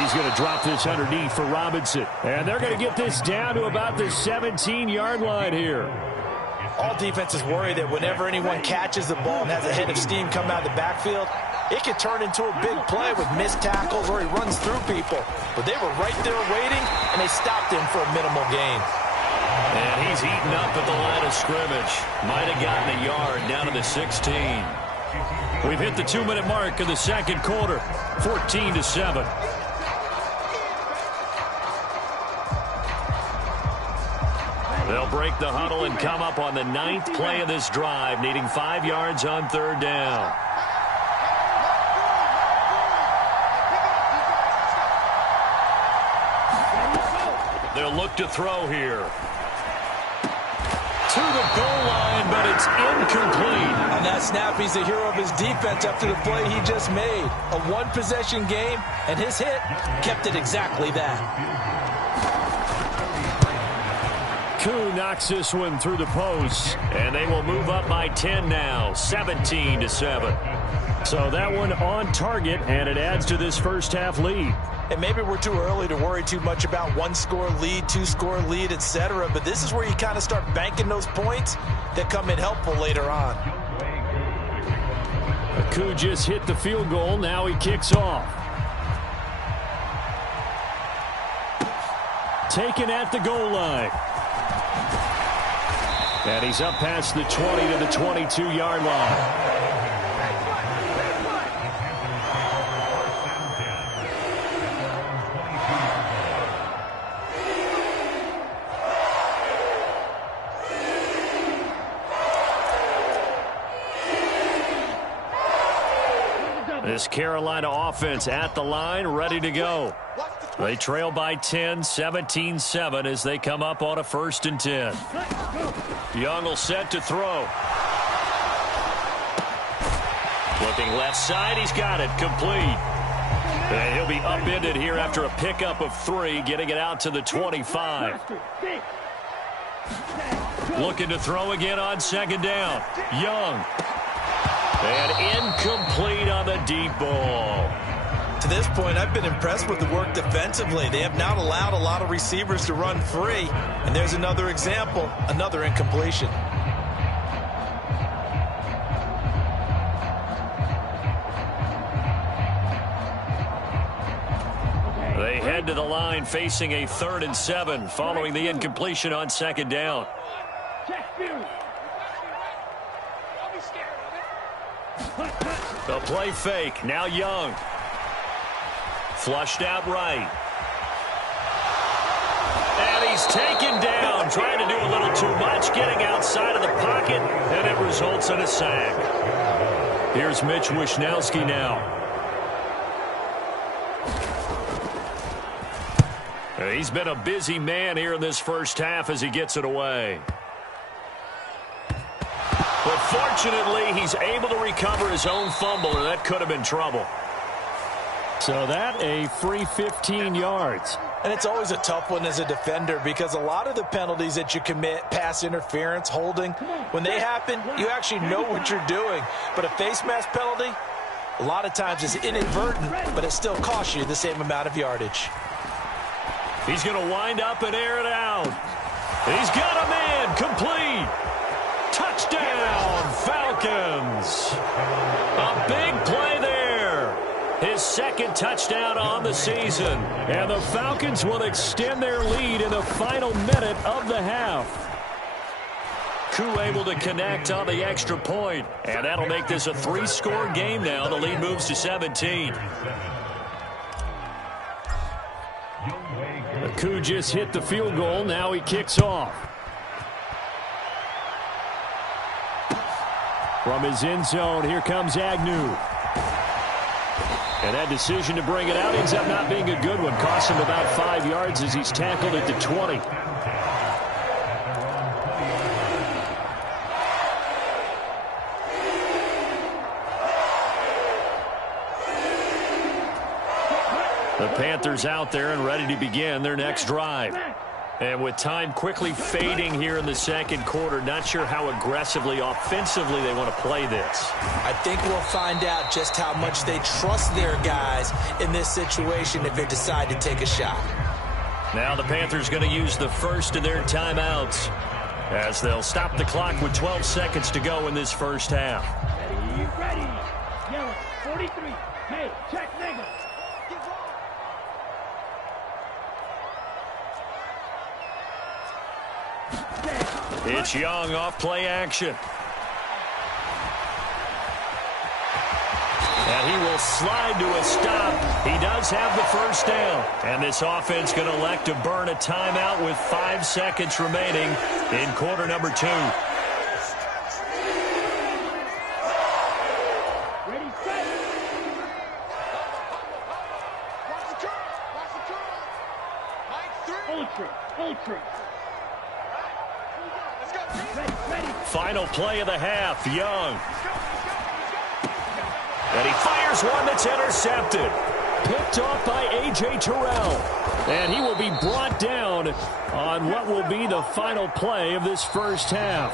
He's going to drop this underneath for Robinson. And they're going to get this down to about the 17-yard line here. All defenses worry that whenever anyone catches the ball and has a head of steam come out of the backfield, it can turn into a big play with missed tackles or he runs through people. But they were right there waiting, and they stopped him for a minimal gain. And he's eaten up at the line of scrimmage. Might have gotten a yard down to the 16. We've hit the 2-minute mark of the second quarter, 14-7. They'll break the huddle and come up on the 9th play of this drive, needing 5 yards on 3rd down. They'll look to throw here. To the goal line, but it's incomplete. On that snap, he's the hero of his defense after the play he just made. A one-possession game, and his hit kept it exactly that. Koo knocks this one through the post, and they will move up by 10 now, 17-7. So that one on target, and it adds to this first half lead. And maybe we're too early to worry too much about one-score lead, two-score lead, etc. But this is where you kind of start banking those points that come in helpful later on. Koo just hit the field goal. Now he kicks off. Taken at the goal line. And he's up past the 20 to the 22-yard line. This Carolina offense at the line, ready to go. They trail by 10, 17-7 as they come up on a 1st and 10. Young will set to throw. Looking left side, he's got it, complete. And he'll be upended here after a pickup of 3, getting it out to the 25. Looking to throw again on 2nd down. Young. And incomplete on the deep ball. To this point, I've been impressed with the work defensively. They have not allowed a lot of receivers to run free. And there's another example, another incompletion. They head to the line facing a 3rd and 7 following the incompletion on 2nd down. The play fake. Now Young. Flushed out right. And he's taken down, trying to do a little too much, getting outside of the pocket, and it results in a sack. Here's Mitch Wishnowski now. He's been a busy man here in this first half as he gets it away. But fortunately, he's able to recover his own fumble, or that could have been trouble. So that a free 15 yards. And it's always a tough one as a defender because a lot of the penalties that you commit, pass interference, holding, when they happen, you actually know what you're doing. But a face mask penalty, a lot of times is inadvertent, but it still costs you the same amount of yardage. He's going to wind up and air it out. He's got a man complete. Touchdown, Falcons. A big play there. His second touchdown on the season. And the Falcons will extend their lead in the final minute of the half. Koo able to connect on the extra point. And that'll make this a 3-score game now. The lead moves to 17. Koo just hit the field goal. Now he kicks off. From his end zone, here comes Agnew. And that decision to bring it out ends up not being a good one. Cost him about 5 yards as he's tackled at the 20. The Panthers out there and ready to begin their next drive. And with time quickly fading here in the second quarter, not sure how aggressively, offensively they want to play this. I think we'll find out just how much they trust their guys in this situation if they decide to take a shot. Now the Panthers going to use the first of their timeouts as they'll stop the clock with 12 seconds to go in this first half. Ready. Yellow, 43. Hey, check nigga. It's Young off play action. And he will slide to a stop. He does have the first down. And this offense going to elect to burn a timeout with 5 seconds remaining in quarter number 2. Ready, set. Ultra. Ready. Final play of the half, Young. And he fires one that's intercepted. Picked off by A.J. Terrell. And he will be brought down on what will be the final play of this first half.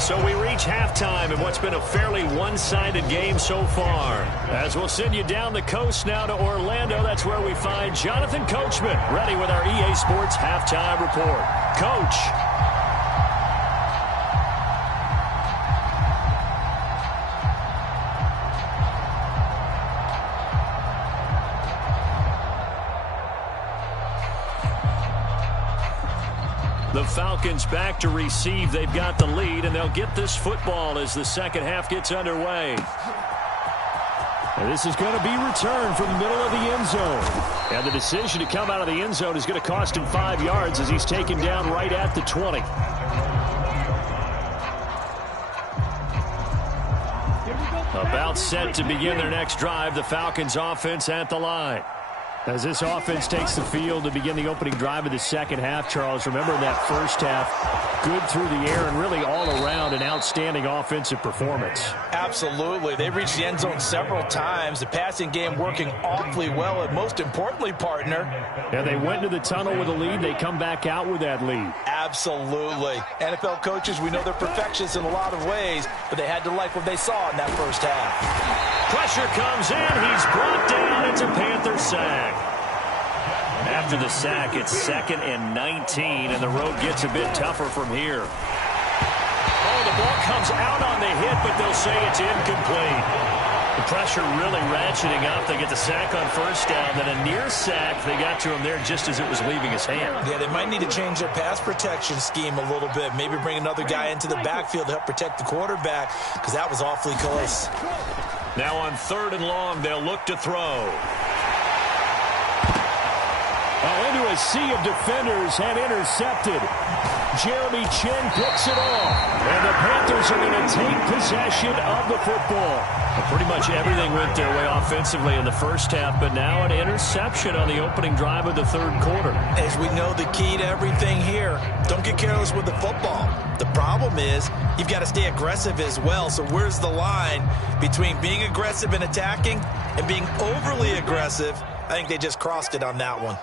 So we reach halftime in what's been a fairly one-sided game so far. As we'll send you down the coast now to Orlando, that's where we find Jonathan Coachman, ready with our EA Sports Halftime Report. Coach. The Falcons back to receive. They've got the lead, and they'll get this football as the second half gets underway. And this is going to be returned from the middle of the end zone. And the decision to come out of the end zone is going to cost him 5 yards as he's taken down right at the 20. About set to begin their next drive. The Falcons offense at the line. As this offense takes the field to begin the opening drive of the second half, Charles, remember in that first half, good through the air and really all around an outstanding offensive performance. Absolutely. They reached the end zone several times. The passing game working awfully well, and most importantly, partner. And they went to the tunnel with a lead. They come back out with that lead. Absolutely. NFL coaches, we know they're perfectionists in a lot of ways, but they had to like what they saw in that first half. Pressure comes in. He's brought down. It's a Panther sack. After the sack, it's 2nd and 19, and the road gets a bit tougher from here. Oh, the ball comes out on the hit, but they'll say it's incomplete. The pressure really ratcheting up. They get the sack on first down, then a near sack. They got to him there just as it was leaving his hand. Yeah, they might need to change their pass protection scheme a little bit. Maybe bring another guy into the backfield to help protect the quarterback, because that was awfully close. Now on 3rd and long, they'll look to throw. Into a sea of defenders and intercepted. Jeremy Chin picks it off. And the Panthers are going to take possession of the football. Well, pretty much everything went their way offensively in the first half, but now an interception on the opening drive of the third quarter. As we know, the key to everything here, don't get careless with the football. The problem is you've got to stay aggressive as well. So where's the line between being aggressive and attacking and being overly aggressive? I think they just crossed it on that one.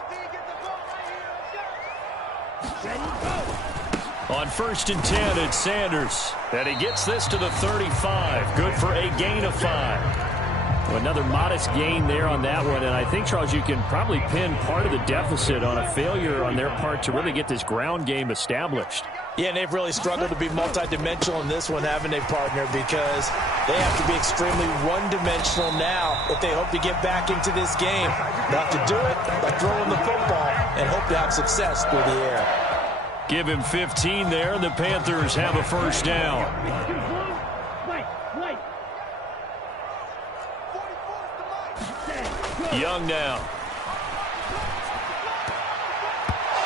On 1st and 10, it's Sanders. And he gets this to the 35. Good for a gain of 5. Well, another modest gain there on that one, and I think, Charles, you can probably pin part of the deficit on a failure on their part to really get this ground game established. Yeah, and they've really struggled to be multidimensional in this one, haven't they, partner? Because they have to be extremely one-dimensional now if they hope to get back into this game. They have to do it by throwing the football and hope to have success through the air. Give him 15 there, and the Panthers have a first down. Young now.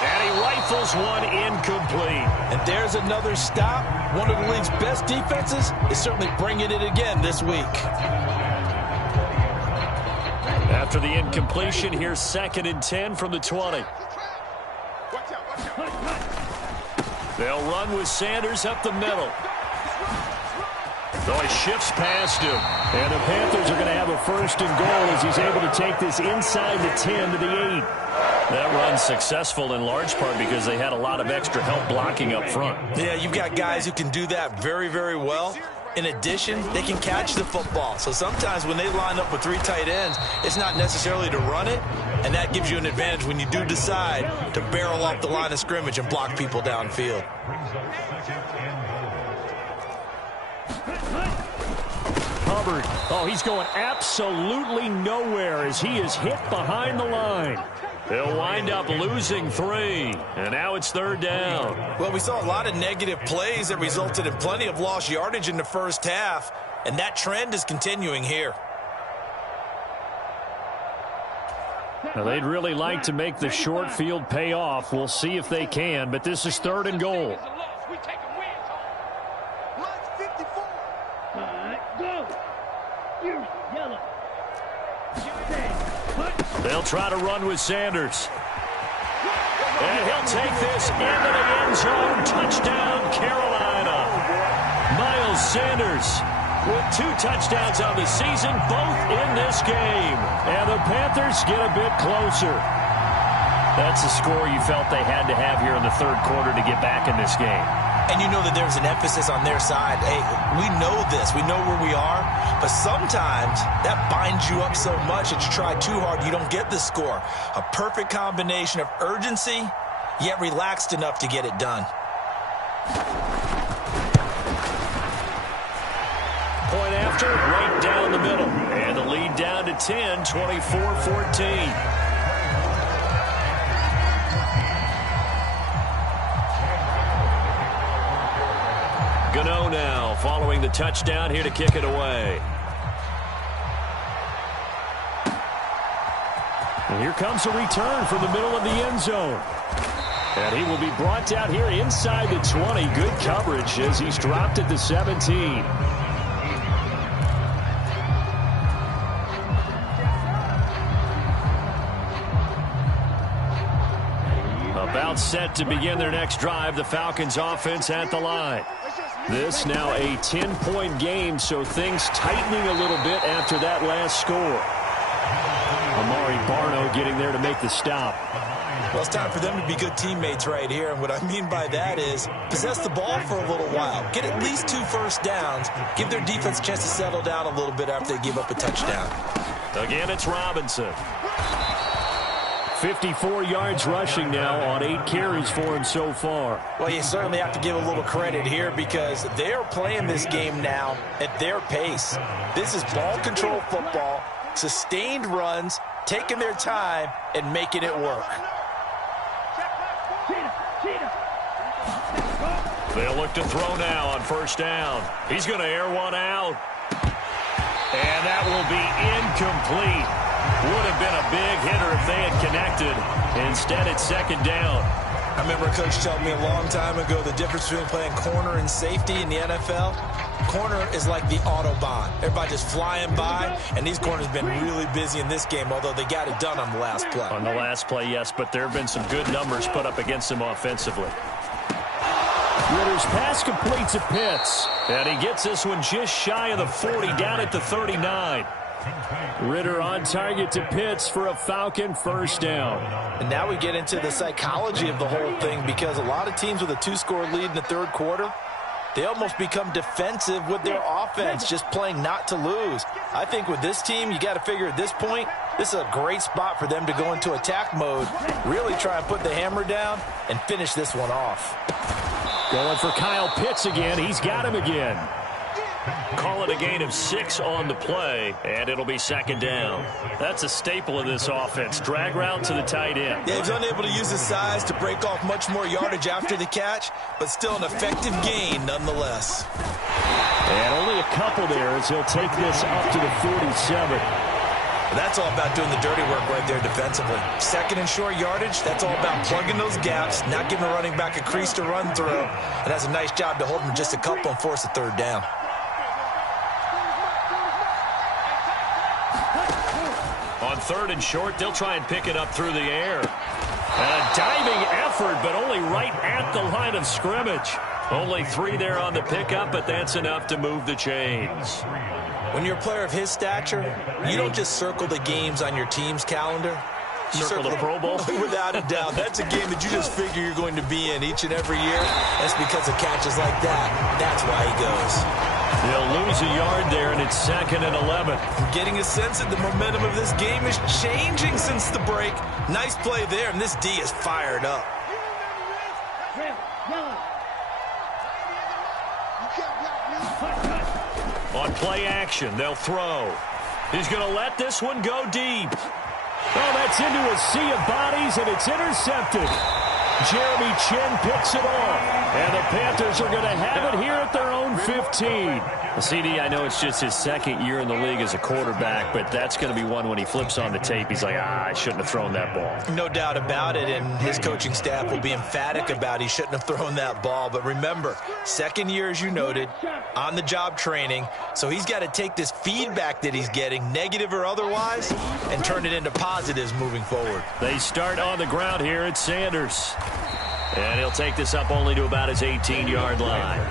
And he rifles one incomplete. And there's another stop. One of the league's best defenses is certainly bringing it again this week. After the incompletion, here's 2nd and 10 from the 20. They'll run with Sanders up the middle. Though he shifts past him. And the Panthers are going to have a first and goal as he's able to take this inside the 10 to the 8. That run's successful in large part because they had a lot of extra help blocking up front. Yeah, you've got guys who can do that very, very well. In addition, they can catch the football. So sometimes when they line up with 3 tight ends, it's not necessarily to run it, and that gives you an advantage when you do decide to barrel off the line of scrimmage and block people downfield. Hubbard, oh, he's going absolutely nowhere as he is hit behind the line. They'll wind up losing 3, and now it's 3rd down. Well, we saw a lot of negative plays that resulted in plenty of lost yardage in the first half, and that trend is continuing here. Now, they'd really like to make the short field pay off. We'll see if they can, but this is 3rd and goal. They'll try to run with Sanders. And he'll take this into the end zone. Touchdown, Carolina. Miles Sanders with 2 touchdowns on the season, both in this game. And the Panthers get a bit closer. That's a score you felt they had to have here in the 3rd quarter to get back in this game. And you know that there's an emphasis on their side. Hey, we know this. We know where we are. But sometimes that binds you up so much that you try too hard, you don't get the score. A perfect combination of urgency, yet relaxed enough to get it done. Point after, right down the middle. And the lead down to 10, 24-14. Gano now following the touchdown here to kick it away. And here comes a return from the middle of the end zone. And he will be brought down here inside the 20. Good coverage as he's dropped at the 17. About set to begin their next drive. The Falcons offense at the line. This now a 10-point game, so things tightening a little bit after that last score. Amari Barno getting there to make the stop. Well, it's time for them to be good teammates right here, and what I mean by that is possess the ball for a little while. Get at least 2 first downs. Give their defense a chance to settle down a little bit after they give up a touchdown. Again, it's Robinson. 54 yards rushing now on 8 carries for him so far. Well, you certainly have to give a little credit here because they're playing this game now at their pace. This is ball control football, sustained runs, taking their time, and making it work. They'll look to throw now on first down. He's going to air one out. And that will be incomplete. Would have been a big hitter if they had connected. Instead, it's 2nd down. I remember a coach told me a long time ago the difference between playing corner and safety in the NFL. Corner is like the Autobahn. Everybody just flying by, and these corners have been really busy in this game, although they got it done on the last play. On the last play, yes, but there have been some good numbers put up against them offensively. Ritter's pass completes at Pitts, and he gets this one just shy of the 40, down at the 39. Ritter on target to Pitts for a Falcon first down. And now we get into the psychology of the whole thing because a lot of teams with a 2-score lead in the 3rd quarter, they almost become defensive with their offense, just playing not to lose. I think with this team, you got to figure at this point, this is a great spot for them to go into attack mode, really try and put the hammer down and finish this one off. Going for Kyle Pitts again. He's got him again. Call it a gain of 6 on the play, and it'll be second down. That's a staple of this offense. Drag route to the tight end. Yeah, he's unable to use his size to break off much more yardage after the catch, but still an effective gain nonetheless. And only a couple there as he'll take this up to the 47. That's all about doing the dirty work right there defensively. Second and short yardage, that's all about plugging those gaps, not giving a running back a crease to run through, and that's a nice job to hold him just a couple and force a third down. On third and short, they'll try and pick it up through the air. And a diving effort, but only right at the line of scrimmage. Only 3 there on the pickup, but that's enough to move the chains. When you're a player of his stature, you don't just circle the games on your team's calendar. You circle the Pro Bowl? Without a doubt. That's a game that you just figure you're going to be in each and every year. That's because of catches like that. That's why he goes. They'll lose a yard there, and it's second and 11. I'm getting a sense that the momentum of this game is changing since the break. Nice play there, and this D is fired up. On play action, they'll throw. He's going to let this one go deep. Oh, that's into a sea of bodies, and it's intercepted. Jeremy Chin picks it off, and the Panthers are going to have it here at their own 15. CD, I know it's just his second year in the league as a quarterback, but that's going to be one when he flips on the tape. He's like, I shouldn't have thrown that ball. No doubt about it, and his coaching staff will be emphatic about he shouldn't have thrown that ball. But remember, second year, as you noted, on-the-job training, so he's got to take this feedback that he's getting, negative or otherwise, and turn it into positives moving forward. They start on the ground here at Sanders. And he'll take this up only to about his 18-yard line.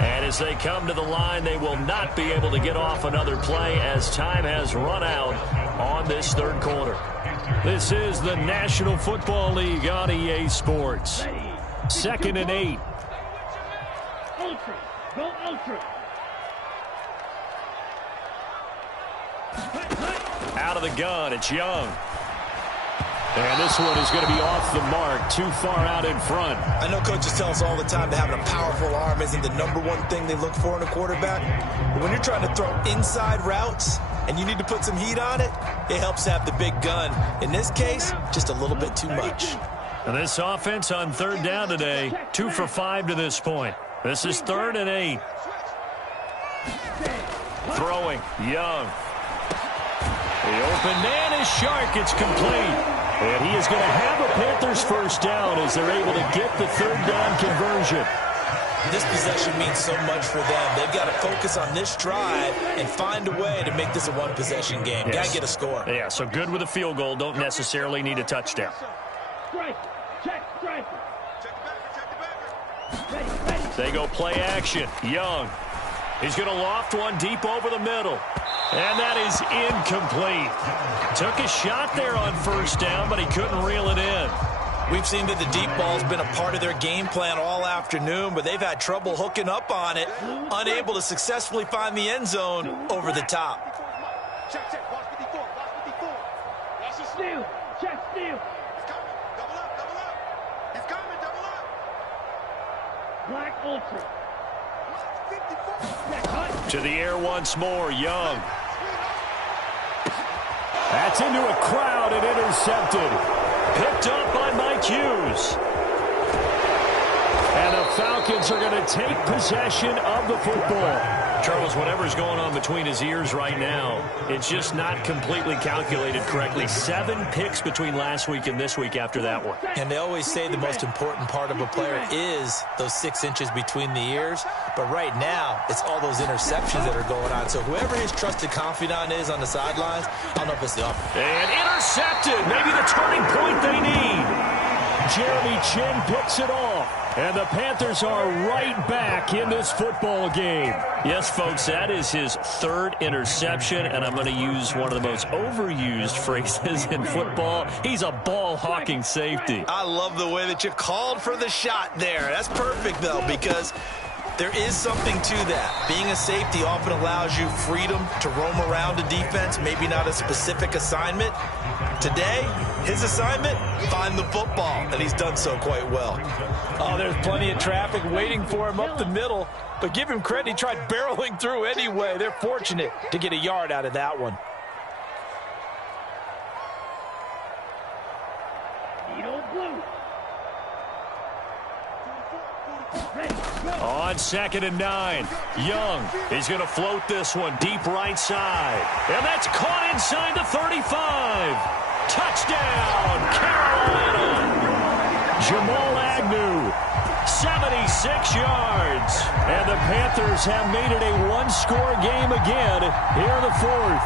And as they come to the line, they will not be able to get off another play as time has run out on this third quarter. This is the National Football League on EA Sports. Second and 8. Ultra. Go Ultra. Out of the gun, it's Young. And this one is going to be off the mark, too far out in front. I know coaches tell us all the time that having a powerful arm isn't the number one thing they look for in a quarterback. But when you're trying to throw inside routes and you need to put some heat on it, it helps to have the big gun. In this case, just a little bit too much. And this offense on third down today, 2 for 5 to this point. This is third and 8. Throwing, Young. The open man is Shark. It's complete. And he is going to have a Panthers first down as they're able to get the third down conversion. This possession means so much for them. They've got to focus on this drive and find a way to make this a one-possession game. Yes. Got to get a score. Yeah, so good with a field goal. Don't necessarily need a touchdown. Strike. Check. Strike. They go play action. Young. He's going to loft one deep over the middle. And that is incomplete. Took a shot there on first down, but he couldn't reel it in. We've seen that the deep ball's been a part of their game plan all afternoon, but they've had trouble hooking up on it, unable to successfully find the end zone over the top. Check. Watch 54. Watch the steal. Check steal. He's coming. Double up. He's coming. Double up. Black Ultra. To the air once more, Young. That's into a crowd and intercepted. Picked up by Mike Hughes. And the Falcons are going to take possession of the football. Charles, whatever's going on between his ears right now, it's just not completely calculated correctly. 7 picks between last week and this week after that one. And they always say the most important part of a player is those 6 inches between the ears. But right now, it's all those interceptions that are going on. So whoever his trusted confidant is on the sidelines, I don't know if it's the offense. And intercepted. Maybe the turning point they need. Jeremy chin, picks it off. And the Panthers are right back in this football game. Yes, folks, that is his third interception, and I'm going to use one of the most overused phrases in football. He's a ball-hawking safety. I love the way that you called for the shot there. That's perfect, though, because there is something to that. Being a safety often allows you freedom to roam around a defense, maybe not a specific assignment. Today, his assignment, find the football, and he's done so quite well. Oh, there's plenty of traffic waiting for him up the middle, but give him credit, he tried barreling through anyway. They're fortunate to get a yard out of that one. On 2nd and 9, Young is going to float this one deep right side. And that's caught inside the 35. Touchdown, Carolina. Jamal Agnew, 76 yards. And the Panthers have made it a one-score game again here in the fourth.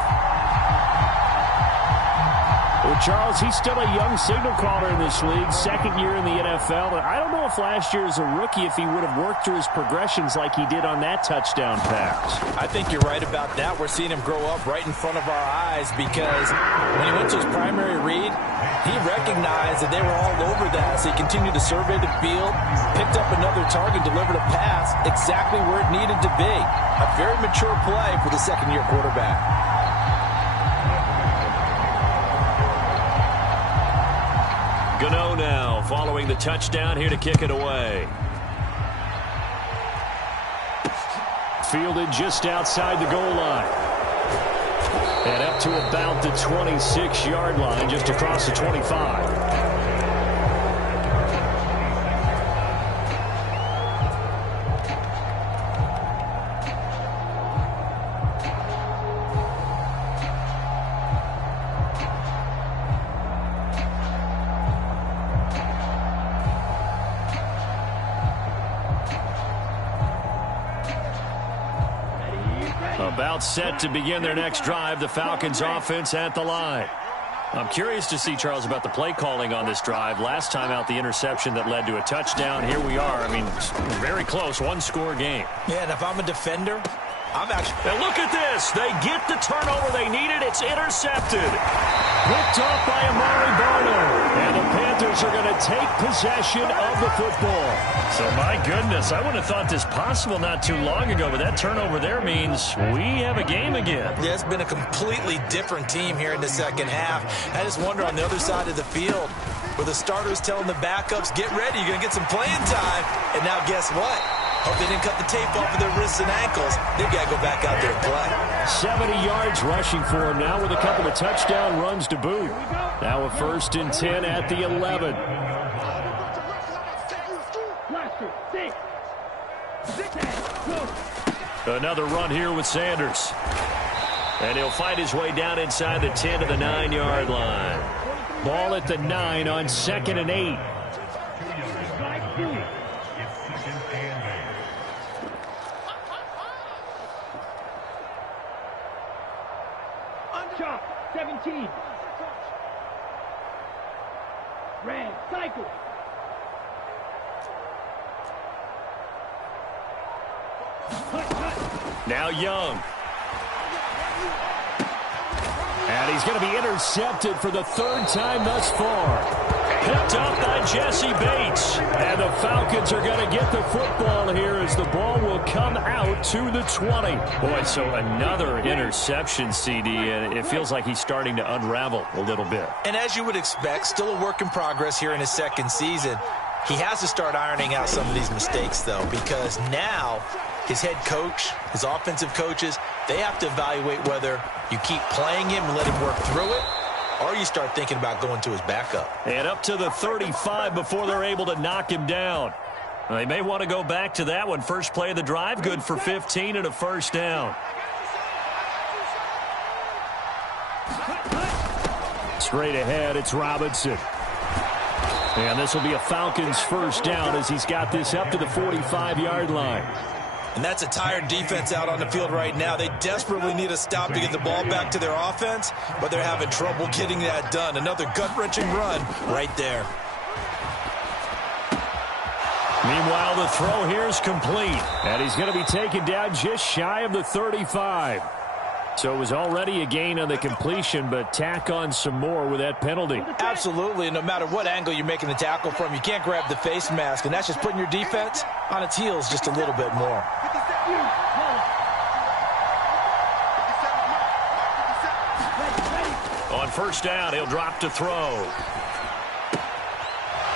Well, Charles, he's still a young signal caller in this league, second year in the NFL. But I don't know if last year as a rookie, if he would have worked through his progressions like he did on that touchdown pass. I think you're right about that. We're seeing him grow up right in front of our eyes because when he went to his primary read, he recognized that they were all over that. So he continued to survey the field, picked up another target, delivered a pass exactly where it needed to be. A very mature play for the second-year quarterback. Gano now following the touchdown here to kick it away. Fielded just outside the goal line. And up to about the 26-yard line, just across the 25. About set to begin their next drive, the Falcons offense at the line. I'm curious to see, Charles, about the play calling on this drive. Last time out, the interception that led to a touchdown. Here we are. I mean, very close, one-score game. Yeah, and if I'm a defender, I'm actually... And look at this. They get the turnover they needed. It's intercepted. Picked off by Amari Barno. And the Panthers are going to take possession of the football. So, my goodness, I wouldn't have thought this possible not too long ago, but that turnover there means we have a game again. Yeah, it's been a completely different team here in the second half. I just wonder on the other side of the field where the starters telling the backups, get ready, you're going to get some playing time. And now guess what? Hope they didn't cut the tape off of their wrists and ankles. They've got to go back out there and play. 70 yards rushing for him now with a couple of touchdown runs to boot. Now a 1st and 10 at the 11. Another run here with Sanders. And he'll fight his way down inside the 10 to the 9-yard line. Ball at the 9 on 2nd and 8. Chop, 17. Red, cycle. Now Young. And he's going to be intercepted for the 3rd time thus far. Picked up by Jesse Bates. And the Falcons are going to get the football here as the ball will come out to the 20. Boy, so another interception, CD, and it feels like he's starting to unravel a little bit. And as you would expect, still a work in progress here in his second season. He has to start ironing out some of these mistakes, though, because now his head coach, his offensive coaches, they have to evaluate whether you keep playing him and let him work through it, or you start thinking about going to his backup. And up to the 35 before they're able to knock him down. They may want to go back to that one. First play of the drive, good for 15 and a 1st down. Straight ahead, it's Robinson. And this will be a Falcons 1st down as he's got this up to the 45-yard line. And that's a tired defense out on the field right now. They desperately need a stop to get the ball back to their offense, but they're having trouble getting that done. Another gut-wrenching run right there. Meanwhile, the throw here is complete. And he's going to be taken down just shy of the 35. So it was already a gain on the completion, but tack on some more with that penalty. Absolutely. No matter what angle you're making the tackle from, you can't grab the face mask, and that's just putting your defense on its heels just a little bit more. On first down, he'll drop to throw.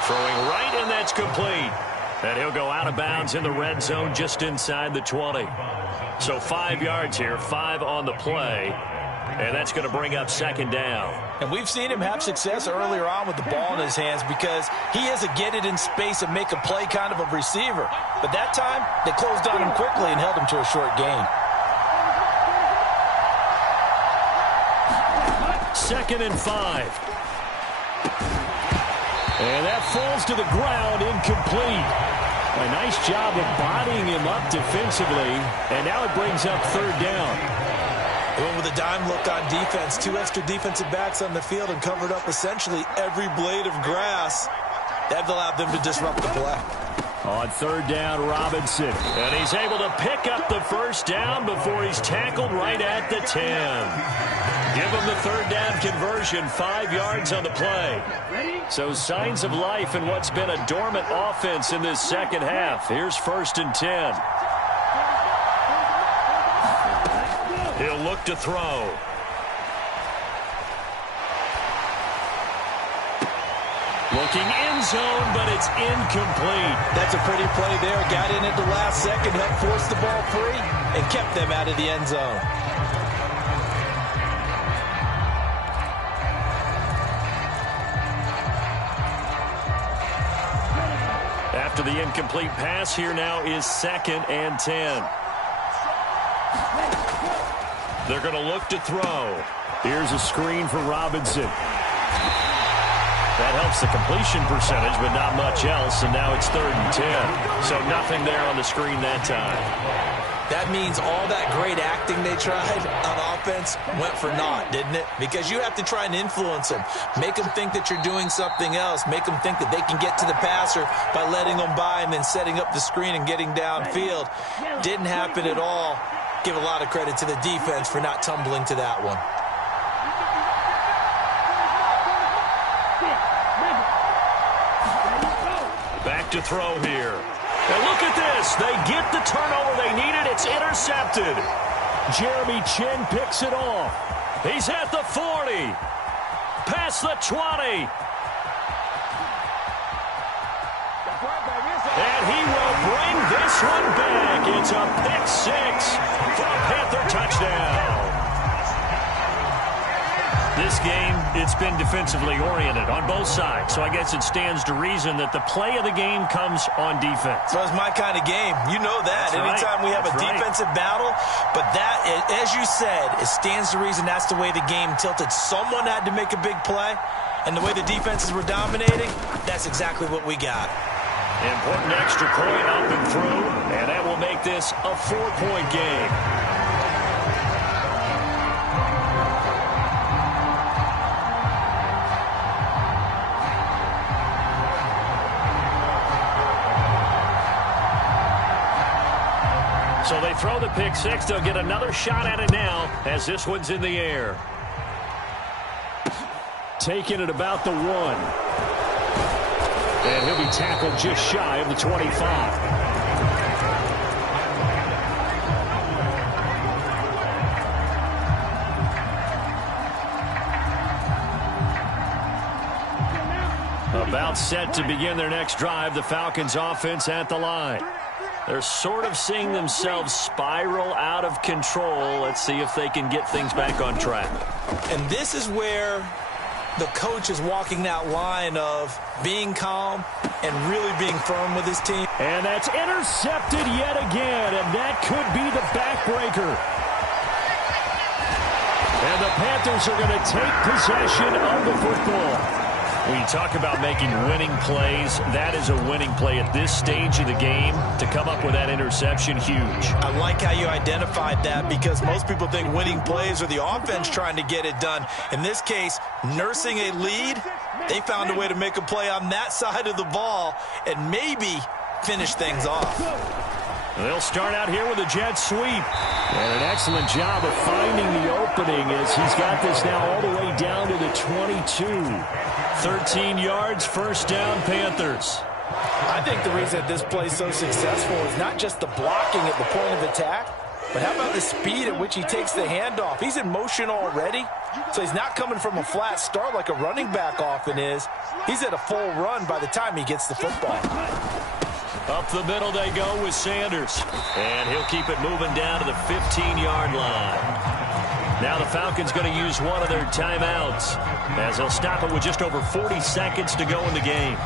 Throwing right, and that's complete. And he'll go out of bounds in the red zone just inside the 20. So 5 yards here, 5 on the play. And that's going to bring up second down. And we've seen him have success earlier on with the ball in his hands because he is a get it in space and make a play kind of a receiver. But that time, they closed on him quickly and held him to a short gain. Second and 5. And that falls to the ground, incomplete. A nice job of bodying him up defensively, and now it brings up third down. They went with a dime look on defense. 2 extra defensive backs on the field and covered up essentially every blade of grass. That allowed them to disrupt the play. On third down, Robinson. And he's able to pick up the first down before he's tackled right at the 10. Give him the third down conversion, 5 yards on the play. So signs of life in what's been a dormant offense in this second half. Here's first and 10. He'll look to throw. Looking end zone, but it's incomplete. That's a pretty play there. Got in at the last second, helped force the ball free, and kept them out of the end zone. After the incomplete pass, here now is second and 10. They're going to look to throw. Here's a screen for Robinson. That helps the completion percentage, but not much else, and now it's third and 10. So nothing there on the screen that time. That means all that great acting they tried on offense went for naught, didn't it? Because you have to try and influence them. Make them think that you're doing something else. Make them think that they can get to the passer by letting them by and then setting up the screen and getting downfield. Didn't happen at all. Give a lot of credit to the defense for not tumbling to that one. Back to throw here. And look at this. They get the turnover they needed. It's intercepted. Jeremy Chin picks it off. He's at the 40. Past the 20. And he will bring this one back. It's a pick six for a Panther touchdown. This game, it's been defensively oriented on both sides, so I guess it stands to reason that the play of the game comes on defense. So it's my kind of game. You know that. That's Anytime right. we have That's a defensive battle, but that, as you said, it stands to reason that's the way the game tilted. Someone had to make a big play, and the way the defenses were dominating, that's exactly what we got. Important extra point up and through, and that will make this a 4-point game. So they throw the pick six. They'll get another shot at it now as this one's in the air. Taking it about the 1. And he'll be tackled just shy of the 25. About set to begin their next drive, the Falcons offense at the line. They're sort of seeing themselves spiral out of control. Let's see if they can get things back on track. And this is where the coach is walking that line of being calm and really being firm with his team. And that's intercepted yet again, and that could be the backbreaker. And the Panthers are going to take possession of the football. When you talk about making winning plays, that is a winning play at this stage of the game. To come up with that interception, huge. I like how you identified that because most people think winning plays are the offense trying to get it done. In this case, nursing a lead, they found a way to make a play on that side of the ball and maybe finish things off. They'll start out here with a jet sweep. And an excellent job of finding the opening as he's got this now all the way down to the 22. 13 yards, first down, Panthers. I think the reason that this play is so successful is not just the blocking at the point of attack, but how about the speed at which he takes the handoff? He's in motion already, so he's not coming from a flat start like a running back often is. He's at a full run by the time he gets the football. Up the middle they go with Sanders. And he'll keep it moving down to the 15-yard line. Now the Falcons going to use one of their timeouts as they'll stop it with just over 40 seconds to go in the game.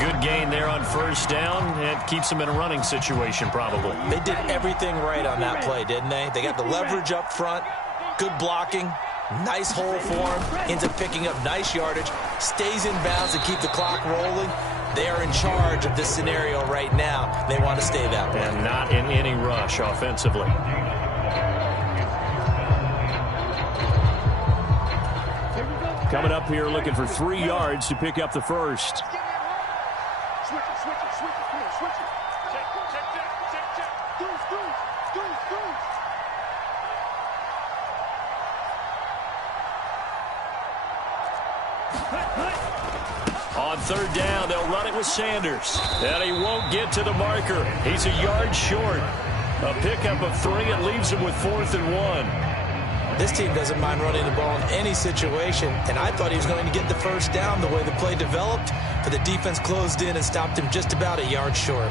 Good gain there on first down. It keeps them in a running situation probably. They did everything right on that play, didn't they? They got the leverage up front, good blocking, nice hole for him, ends up picking up nice yardage, stays in bounds to keep the clock rolling. They are in charge of this scenario right now. They want to stay that way. And not in any rush offensively. Coming up here looking for 3 yards to pick up the first. Switch it, come on, switch it. Check. Deuce. On third down, they'll run it with Sanders. And he won't get to the marker. He's a yard short. A pickup of 3. It leaves him with 4th and 1. This team doesn't mind running the ball in any situation, and I thought he was going to get the first down the way the play developed, but the defense closed in and stopped him just about a yard short.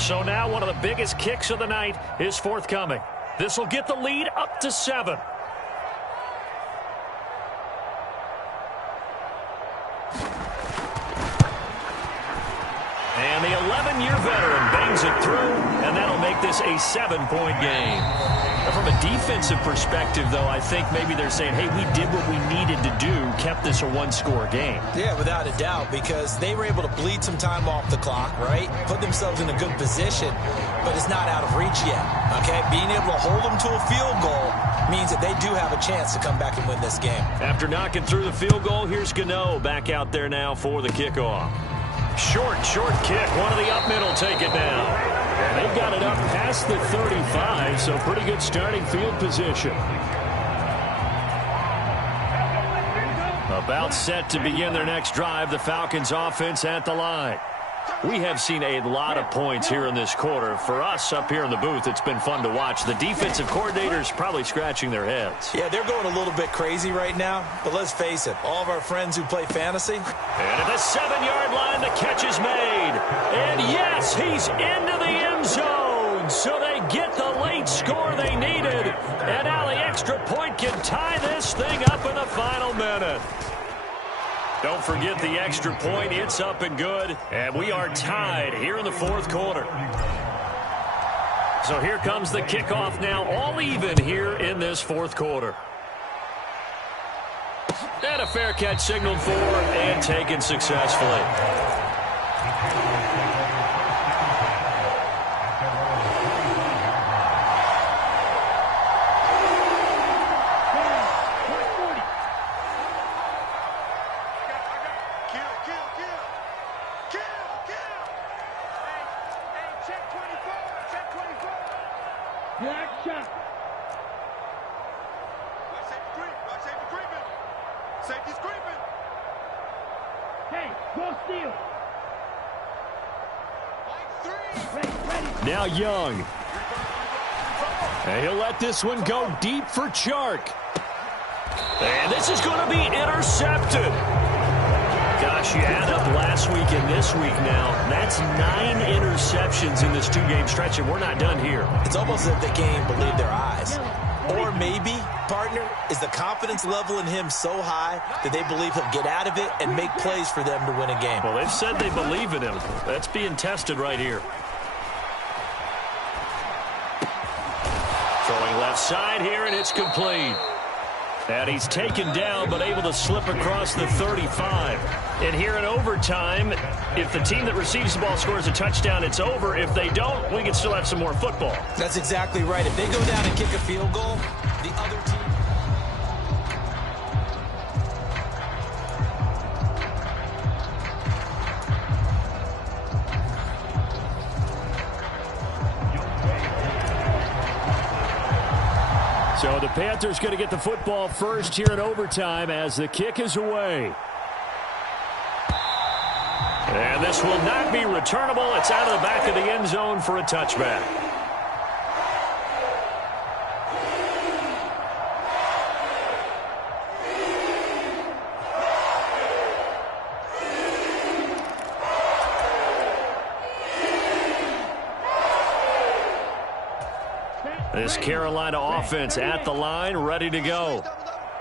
So now one of the biggest kicks of the night is forthcoming. This will get the lead up to 7. And the 11-year veteran bangs it through, and that'll make this a 7-point game. From a defensive perspective, though, I think maybe they're saying, hey, we did what we needed to do, kept this a one-score game. Yeah, without a doubt, because they were able to bleed some time off the clock, right? Put themselves in a good position, but it's not out of reach yet, okay? Being able to hold them to a field goal means that they do have a chance to come back and win this game. After knocking through the field goal, here's Gano back out there now for the kickoff. Short kick. One of the up middle take it down. And they've got it up past the 35, so pretty good starting field position. About set to begin their next drive, the Falcons offense at the line. We have seen a lot of points here in this quarter. For us up here in the booth, it's been fun to watch. The defensive coordinators probably scratching their heads. Yeah, they're going a little bit crazy right now, but let's face it, all of our friends who play fantasy. And at the 7-yard line, the catch is made. And yes, he's into the end zone. So they get the late score they needed. And now the extra point can tie this thing up in the final minute. Don't forget the extra point. It's up and good. And we are tied here in the fourth quarter. So here comes the kickoff now, all even here in this fourth quarter. And a fair catch signaled for and taken successfully. Now Young. And he'll let this one go deep for Chark. And this is going to be intercepted. Gosh, you add up last week and this week now. That's 9 interceptions in this 2-game stretch, and we're not done here. It's almost as if they can't even believe their eyes. Or maybe, partner, is the confidence level in him so high that they believe he'll get out of it and make plays for them to win a game. Well, they've said they believe in him. That's being tested right here. Throwing left side here, and it's complete. And he's taken down, but able to slip across the 35. And here in overtime, if the team that receives the ball scores a touchdown, it's over. If they don't, we can still have some more football. That's exactly right. If they go down and kick a field goal, the other team... So the Panthers going to get the football first here in overtime as the kick is away. And this will not be returnable. It's out of the back of the end zone for a touchback. This Carolina offense at the line, ready to go.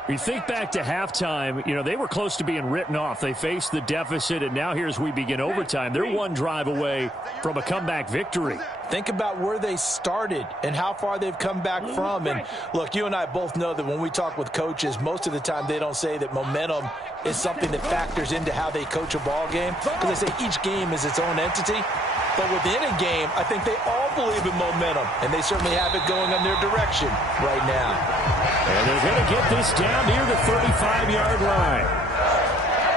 You think back to halftime, they were close to being written off. They faced the deficit, and now here as we begin overtime, they're one drive away from a comeback victory. Think about where they started and how far they've come back from. And, look, you and I both know that when we talk with coaches, most of the time they don't say that momentum is something that factors into how they coach a ball game, because they say each game is its own entity. But within a game, I think they all believe in momentum, and they certainly have it going in their direction right now. And they're going to get this down near the 35-yard line.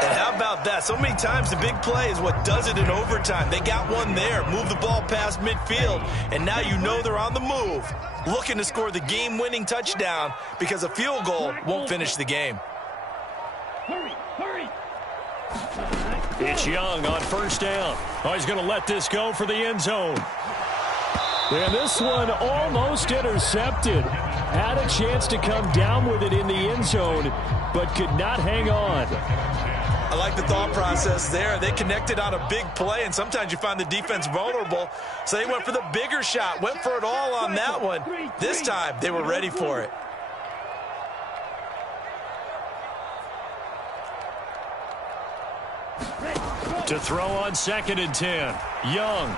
And how about that? So many times the big play is what does it in overtime. They got one there, move the ball past midfield, and now you know they're on the move, looking to score the game-winning touchdown because a field goal won't finish the game. Hurry, hurry. It's Young on first down. Oh, he's going to let this go for the end zone. And this one almost intercepted. Had a chance to come down with it in the end zone, but could not hang on. I like the thought process there. They connected on a big play, and sometimes you find the defense vulnerable. So they went for the bigger shot, went for it all on that one. This time, they were ready for it. To throw on 2nd and 10. Young.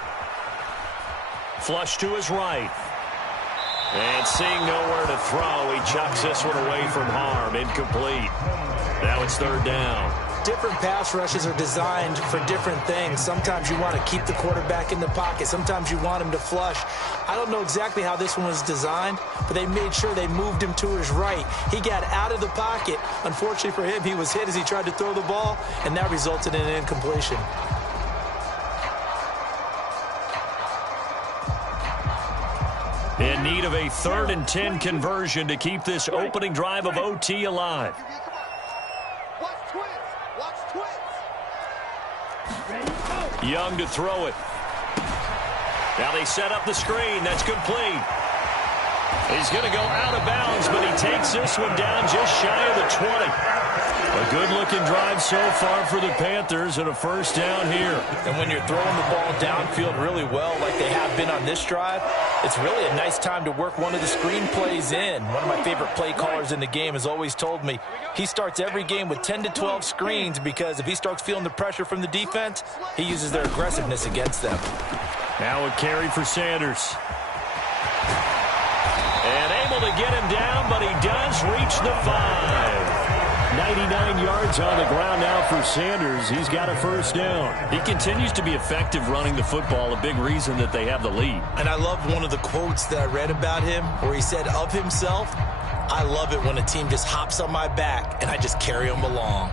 Flush to his right. And seeing nowhere to throw, he chucks this one away from harm. Incomplete. Now it's 3rd down. Different pass rushes are designed for different things. Sometimes you want to keep the quarterback in the pocket. Sometimes you want him to flush. I don't know exactly how this one was designed, but they made sure they moved him to his right. He got out of the pocket. Unfortunately for him, he was hit as he tried to throw the ball, and that resulted in an incompletion. In need of a 3rd and 10 conversion to keep this opening drive of OT alive. Young to throw it. Now they set up the screen. That's complete. He's going to go out of bounds, but he takes this one down just shy of the 20. A good-looking drive so far for the Panthers and a first down here. And when you're throwing the ball downfield really well like they have been on this drive, it's really a nice time to work one of the screen plays in. One of my favorite play callers in the game has always told me he starts every game with 10 to 12 screens because if he starts feeling the pressure from the defense, he uses their aggressiveness against them. Now a carry for Sanders. And able to get him down, but he does reach the 5. 99 yards on the ground now for Sanders. He's got a first down. He continues to be effective running the football, a big reason that they have the lead. And I love one of the quotes that I read about him where he said of himself, I love it when a team just hops on my back and I just carry them along.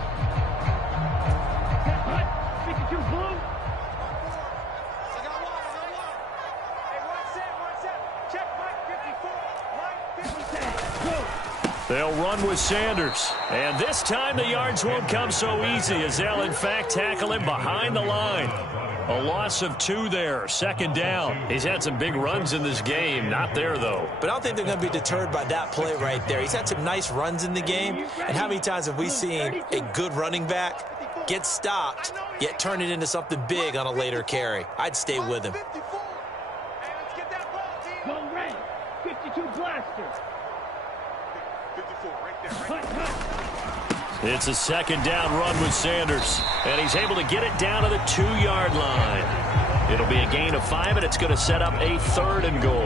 They'll run with Sanders. And this time the yards won't come so easy as they'll, in fact, tackle him behind the line. A loss of 2 there, 2nd down. He's had some big runs in this game. Not there, though. But I don't think they're going to be deterred by that play right there. He's had some nice runs in the game. And how many times have we seen a good running back get stopped, yet turn it into something big on a later carry? I'd stay with him. Go red. 52 blaster. It's a 2nd down run with Sanders. And he's able to get it down to the 2-yard line. It'll be a gain of 5, and it's going to set up a 3rd and goal.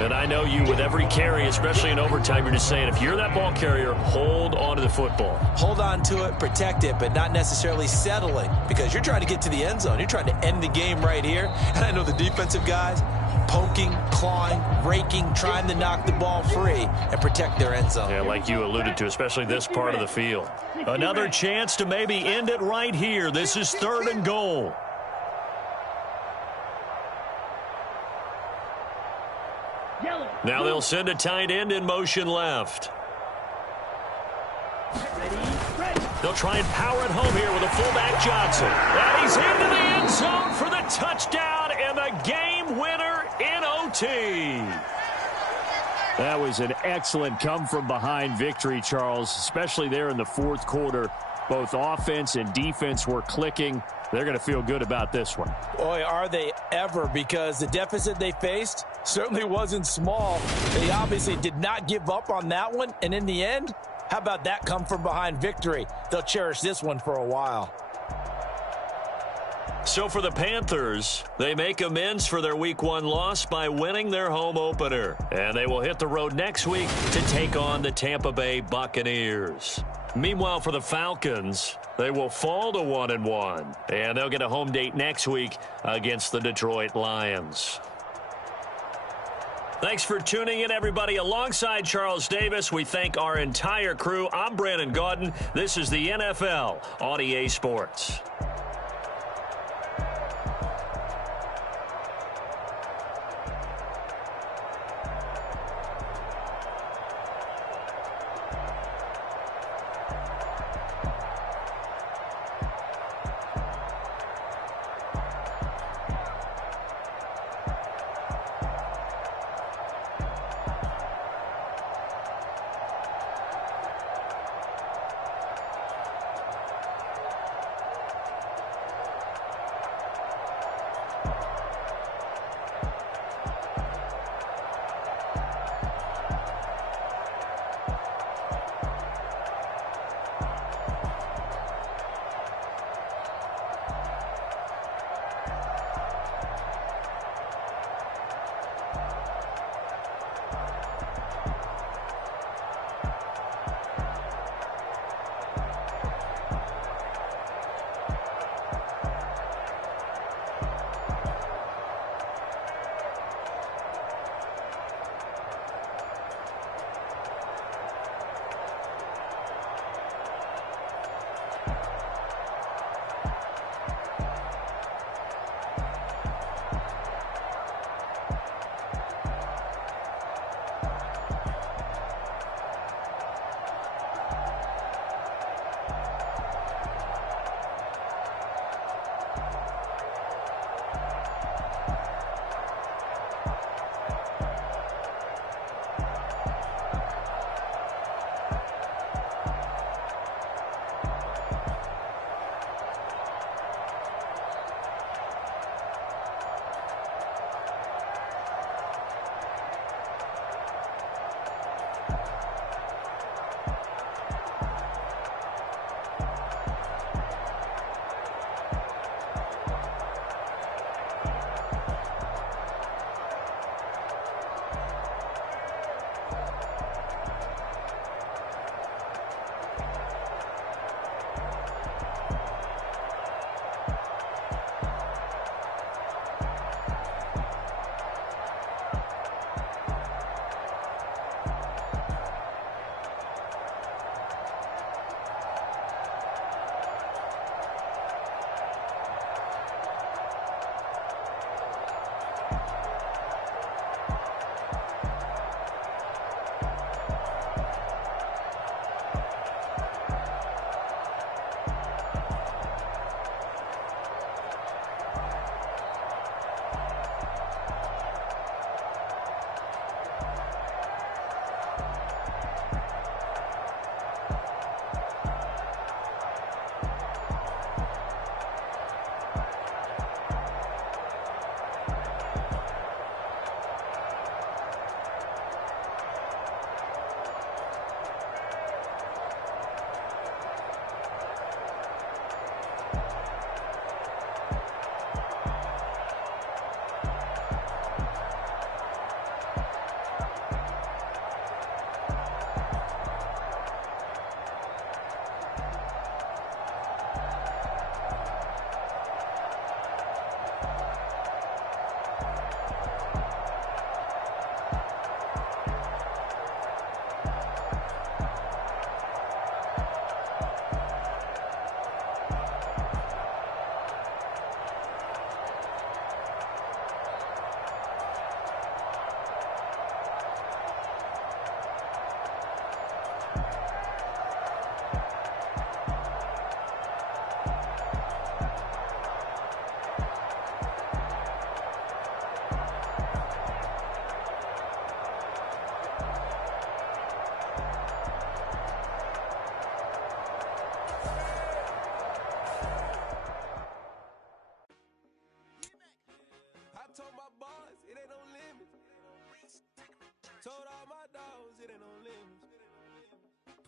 And I know you, with every carry, especially in overtime, you're just saying, if you're that ball carrier, hold on to the football. Hold on to it, protect it, but not necessarily settling, because you're trying to get to the end zone. You're trying to end the game right here. And I know the defensive guys, poking, clawing, raking, trying to knock the ball free and protect their end zone. Yeah, like you alluded to, especially this part of the field. Another chance to maybe end it right here. This is 3rd and goal. Now they'll send a tight end in motion left. They'll try and power it home here with a fullback Johnson. And he's into the end zone for the touchdown and the game winner in OT. That was an excellent come-from-behind victory, Charles, especially there in the fourth quarter. Both offense and defense were clicking. They're going to feel good about this one. Boy, are they ever, because the deficit they faced certainly wasn't small. They obviously did not give up on that one, and in the end, how about that come-from-behind victory? They'll cherish this one for a while. So for the Panthers, they make amends for their Week 1 loss by winning their home opener. And they will hit the road next week to take on the Tampa Bay Buccaneers. Meanwhile, for the Falcons, they will fall to 1-1. And they'll get a home date next week against the Detroit Lions. Thanks for tuning in, everybody. Alongside Charles Davis, we thank our entire crew. I'm Brandon Gaudin. This is the NFL on EA Sports.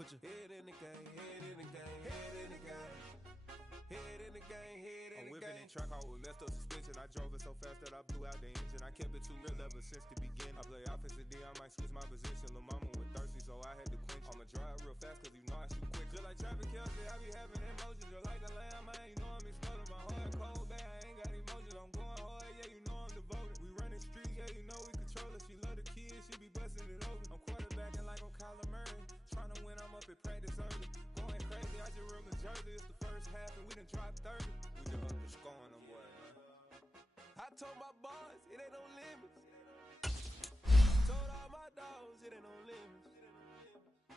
Put your head in the game, head in the game, head in the game. Head in the game, head in the game. I'm whipping that track out with messed up suspension. I drove it so fast that I blew out the engine. I kept it too real ever since the beginning. I play offensive D, I might switch my position. Lil' mama was thirsty, so I had to quench. I'ma drive real fast cause you know I shoot quick. Just like Travis Kelce, I be having emotions. Just like a lamb, I ain't know I'm exploding. My heart cold, bad, I ain't got emotions. I'm going hard, yeah, you know I'm devoted. We running streets, yeah, you know we control it. She love the kids, she be busting it over. I'm quarterbacking like I'm Kyler Murray. Trying to win, I'm up at practice early. Going crazy, I just real the jersey. It's the first half and we done dropped 30. We just up the scoring them, boy, man. I told my boys, it ain't no limits. Told all my dogs, it ain't no limits.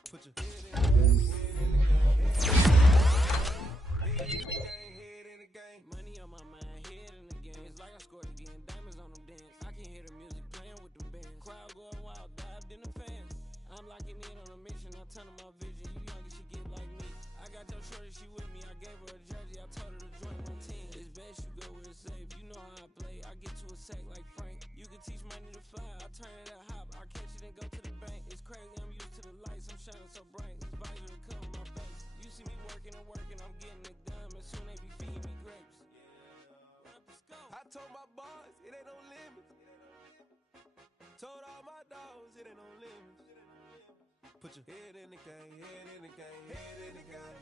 Put your head in the game, head in the game, head in the game, head in the game. Money on my mind, head in the game. It's like I scored again, diamonds on them dance. I can hear the music playing with them bands. Crowd going wild, dived in the fans. I'm locking in on a mission, I'm turning my vision. You young, you should get like me. I got your shorty, she with me. I gave her a jersey, I told her to join my team. It's best you go where it's safe. You know how I play. I get to a sack like Frank. You can teach money to fly. I turn it that hop. I catch it and go to the bank. It's crazy, I'm used to the lights. I'm shining so bright. This visor to cover my face. You see me working and working. I'm getting it done. And soon they be feeding me grapes. I told my boys, it ain't no limits. Told all my dogs, it ain't no limits. Put your head in the game, head in the game, head in the game.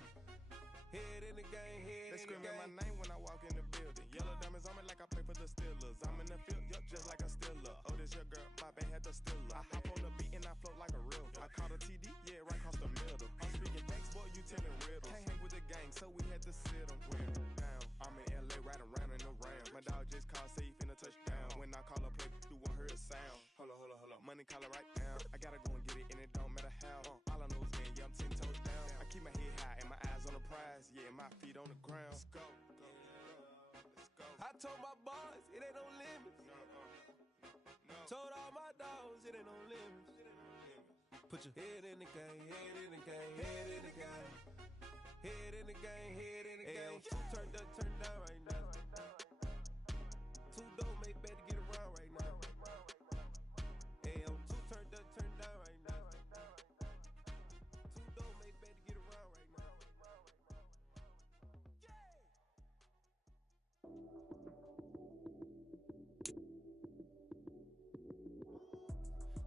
Head in the game, head in the game. They screaming my name when I walk in the building. Yellow diamonds on me like I play for the Steelers. I'm in the field, yup, just like a Steeler. Oh, this your girl, my band had the Steeler. I hop on the beat and I float like a real. I caught a TD, yeah, right across the middle. I'm speaking thanks, boy, you telling riddles. Can't hang with the gang, so we had to sit them down. I'm in LA, riding around in the Rams. My dog just called, say he finna touch down. When I call a play, you won't hear a sound. Hold up, money call it right down. I gotta go and get it, and it don't matter how. All I know is man, yeah, I'm 10 toes down. I keep my head high and my eyes on the prize. Yeah, my feet on the ground. Let's go. I told my boys, it ain't no limits. Told all my dogs, it ain't no limits. Put your head in the game, head in the game, head in the game. Head in the game, head in the game. Turned up, turned down right now. Too dope, make better get around right now. Hey, I'm too turned up, turned down right now. Too dope, make better get around right now.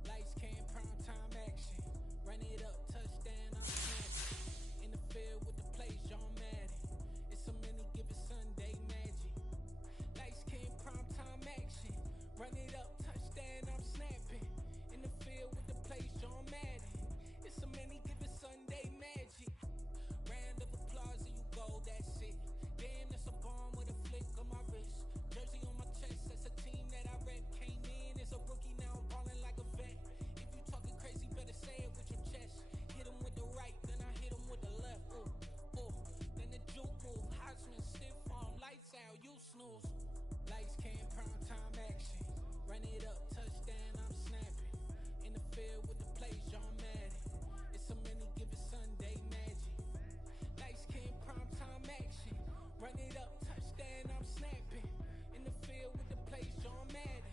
Lights came, prime time action. Run it up, touchdown, I'm snapping. In the field with the plays, John Madden. It's so many, give it Sunday magic. Lights came, prime time action. Run it up, touchdown, I'm snapping. In the field with the plays, John Madden. It's so many, give it Sunday magic. Round of applause and you go, that's it. Damn, that's a bomb with a flick on my wrist. Jersey on my chest, that's a team that I rep. Came in as a rookie, now I'm ballin' like a vet. If you talking crazy, better say it with your chest. Hit him with the right, then I hit him with the left. Ooh, ooh. Then the juke move, Heisman stiff arm, lights out, you snooze. Lights came, prime time action. Run it up, touchdown, I'm snapping. In the field with the plays, John Madden. It's so many, give it Sunday magic. Lights came, prime time action. Run it up, touchdown, I'm snapping. In the field with the plays, John Madden.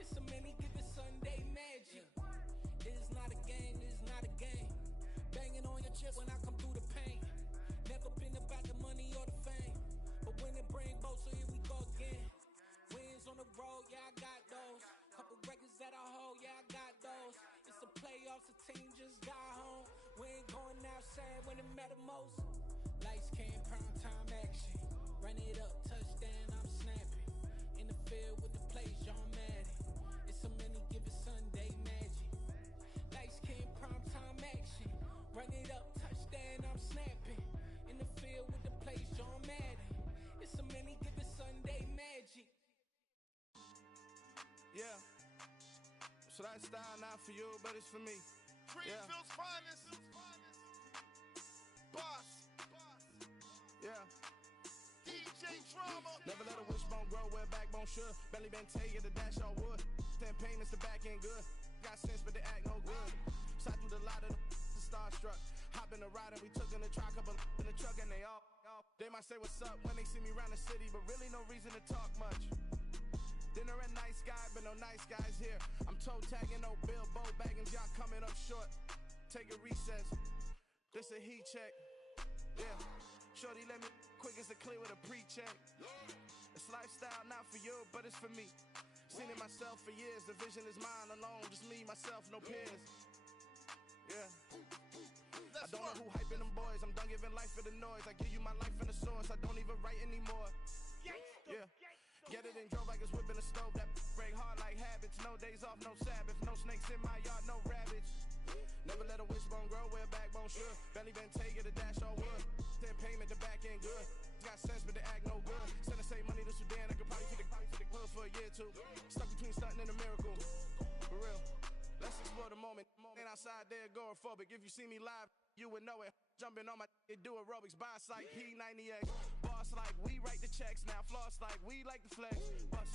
It's so many, give it Sunday magic. It is not a game, it is not a game. Banging on your chip when I come through the pain. Never been about the money or the fame. But when it bring both, so here we go again. Wins on the road, yeah, I got those. Couple records that I hold, yeah, I got those. It's the playoffs, the team just got home. We ain't going outside when it matter most. Lights came, prime time action. Run it up, touchdown, I'm snapping. In the field with the plays, John Madden. It's so many, give it Sunday magic. Lights came, prime time action. Run it up, touchdown, I'm snapping. In the field with the plays, John Madden. It's so many, give it Sunday magic. Yeah. So that style not for you, but it's for me. Greenfield's finest. Boss. Yeah. DJ Drama. Never let a wishbone grow where backbone should. Belly been tell you the dash all wood. Then pain is the back end good. Got sense, but they act no good. Shot through the lot of the starstruck. Hop in the ride and we took in the truck, couple in the truck and they all. They might say what's up when they see me around the city, but really no reason to talk much. Dinner at nice guy, but no nice guys here. I'm toe tagging, no Bilbo bagging, y'all coming up short. Take a recess. This a heat check. Yeah. Shorty let me quick as a clear with a pre-check. It's lifestyle not for you, but it's for me. Seen it myself for years. The vision is mine alone. Just me, myself, no peers. Yeah. I don't know who hyping them boys. I'm done giving life for the noise. I give you my life in the source. I don't even write anymore. Yeah. Get it and drove like it's whipping a stove. That break hard like habits. No days off, no Sabbath. No snakes in my yard, no rabbits. Never let a wishbone grow where a backbone should. Belly been take it, a dash on wood. Then payment, the back end good. Got sense, but the act no good. Send the same money to Sudan. I could probably fit the hood for a year or two. Stuck between stunting and a miracle. For real. Let's explore the moment. Ain't outside there agoraphobic. If you see me live, you would know it. Jumping on my do aerobics, boss like P90X. Boss like we write the checks now. Floss like we like the flex. Bust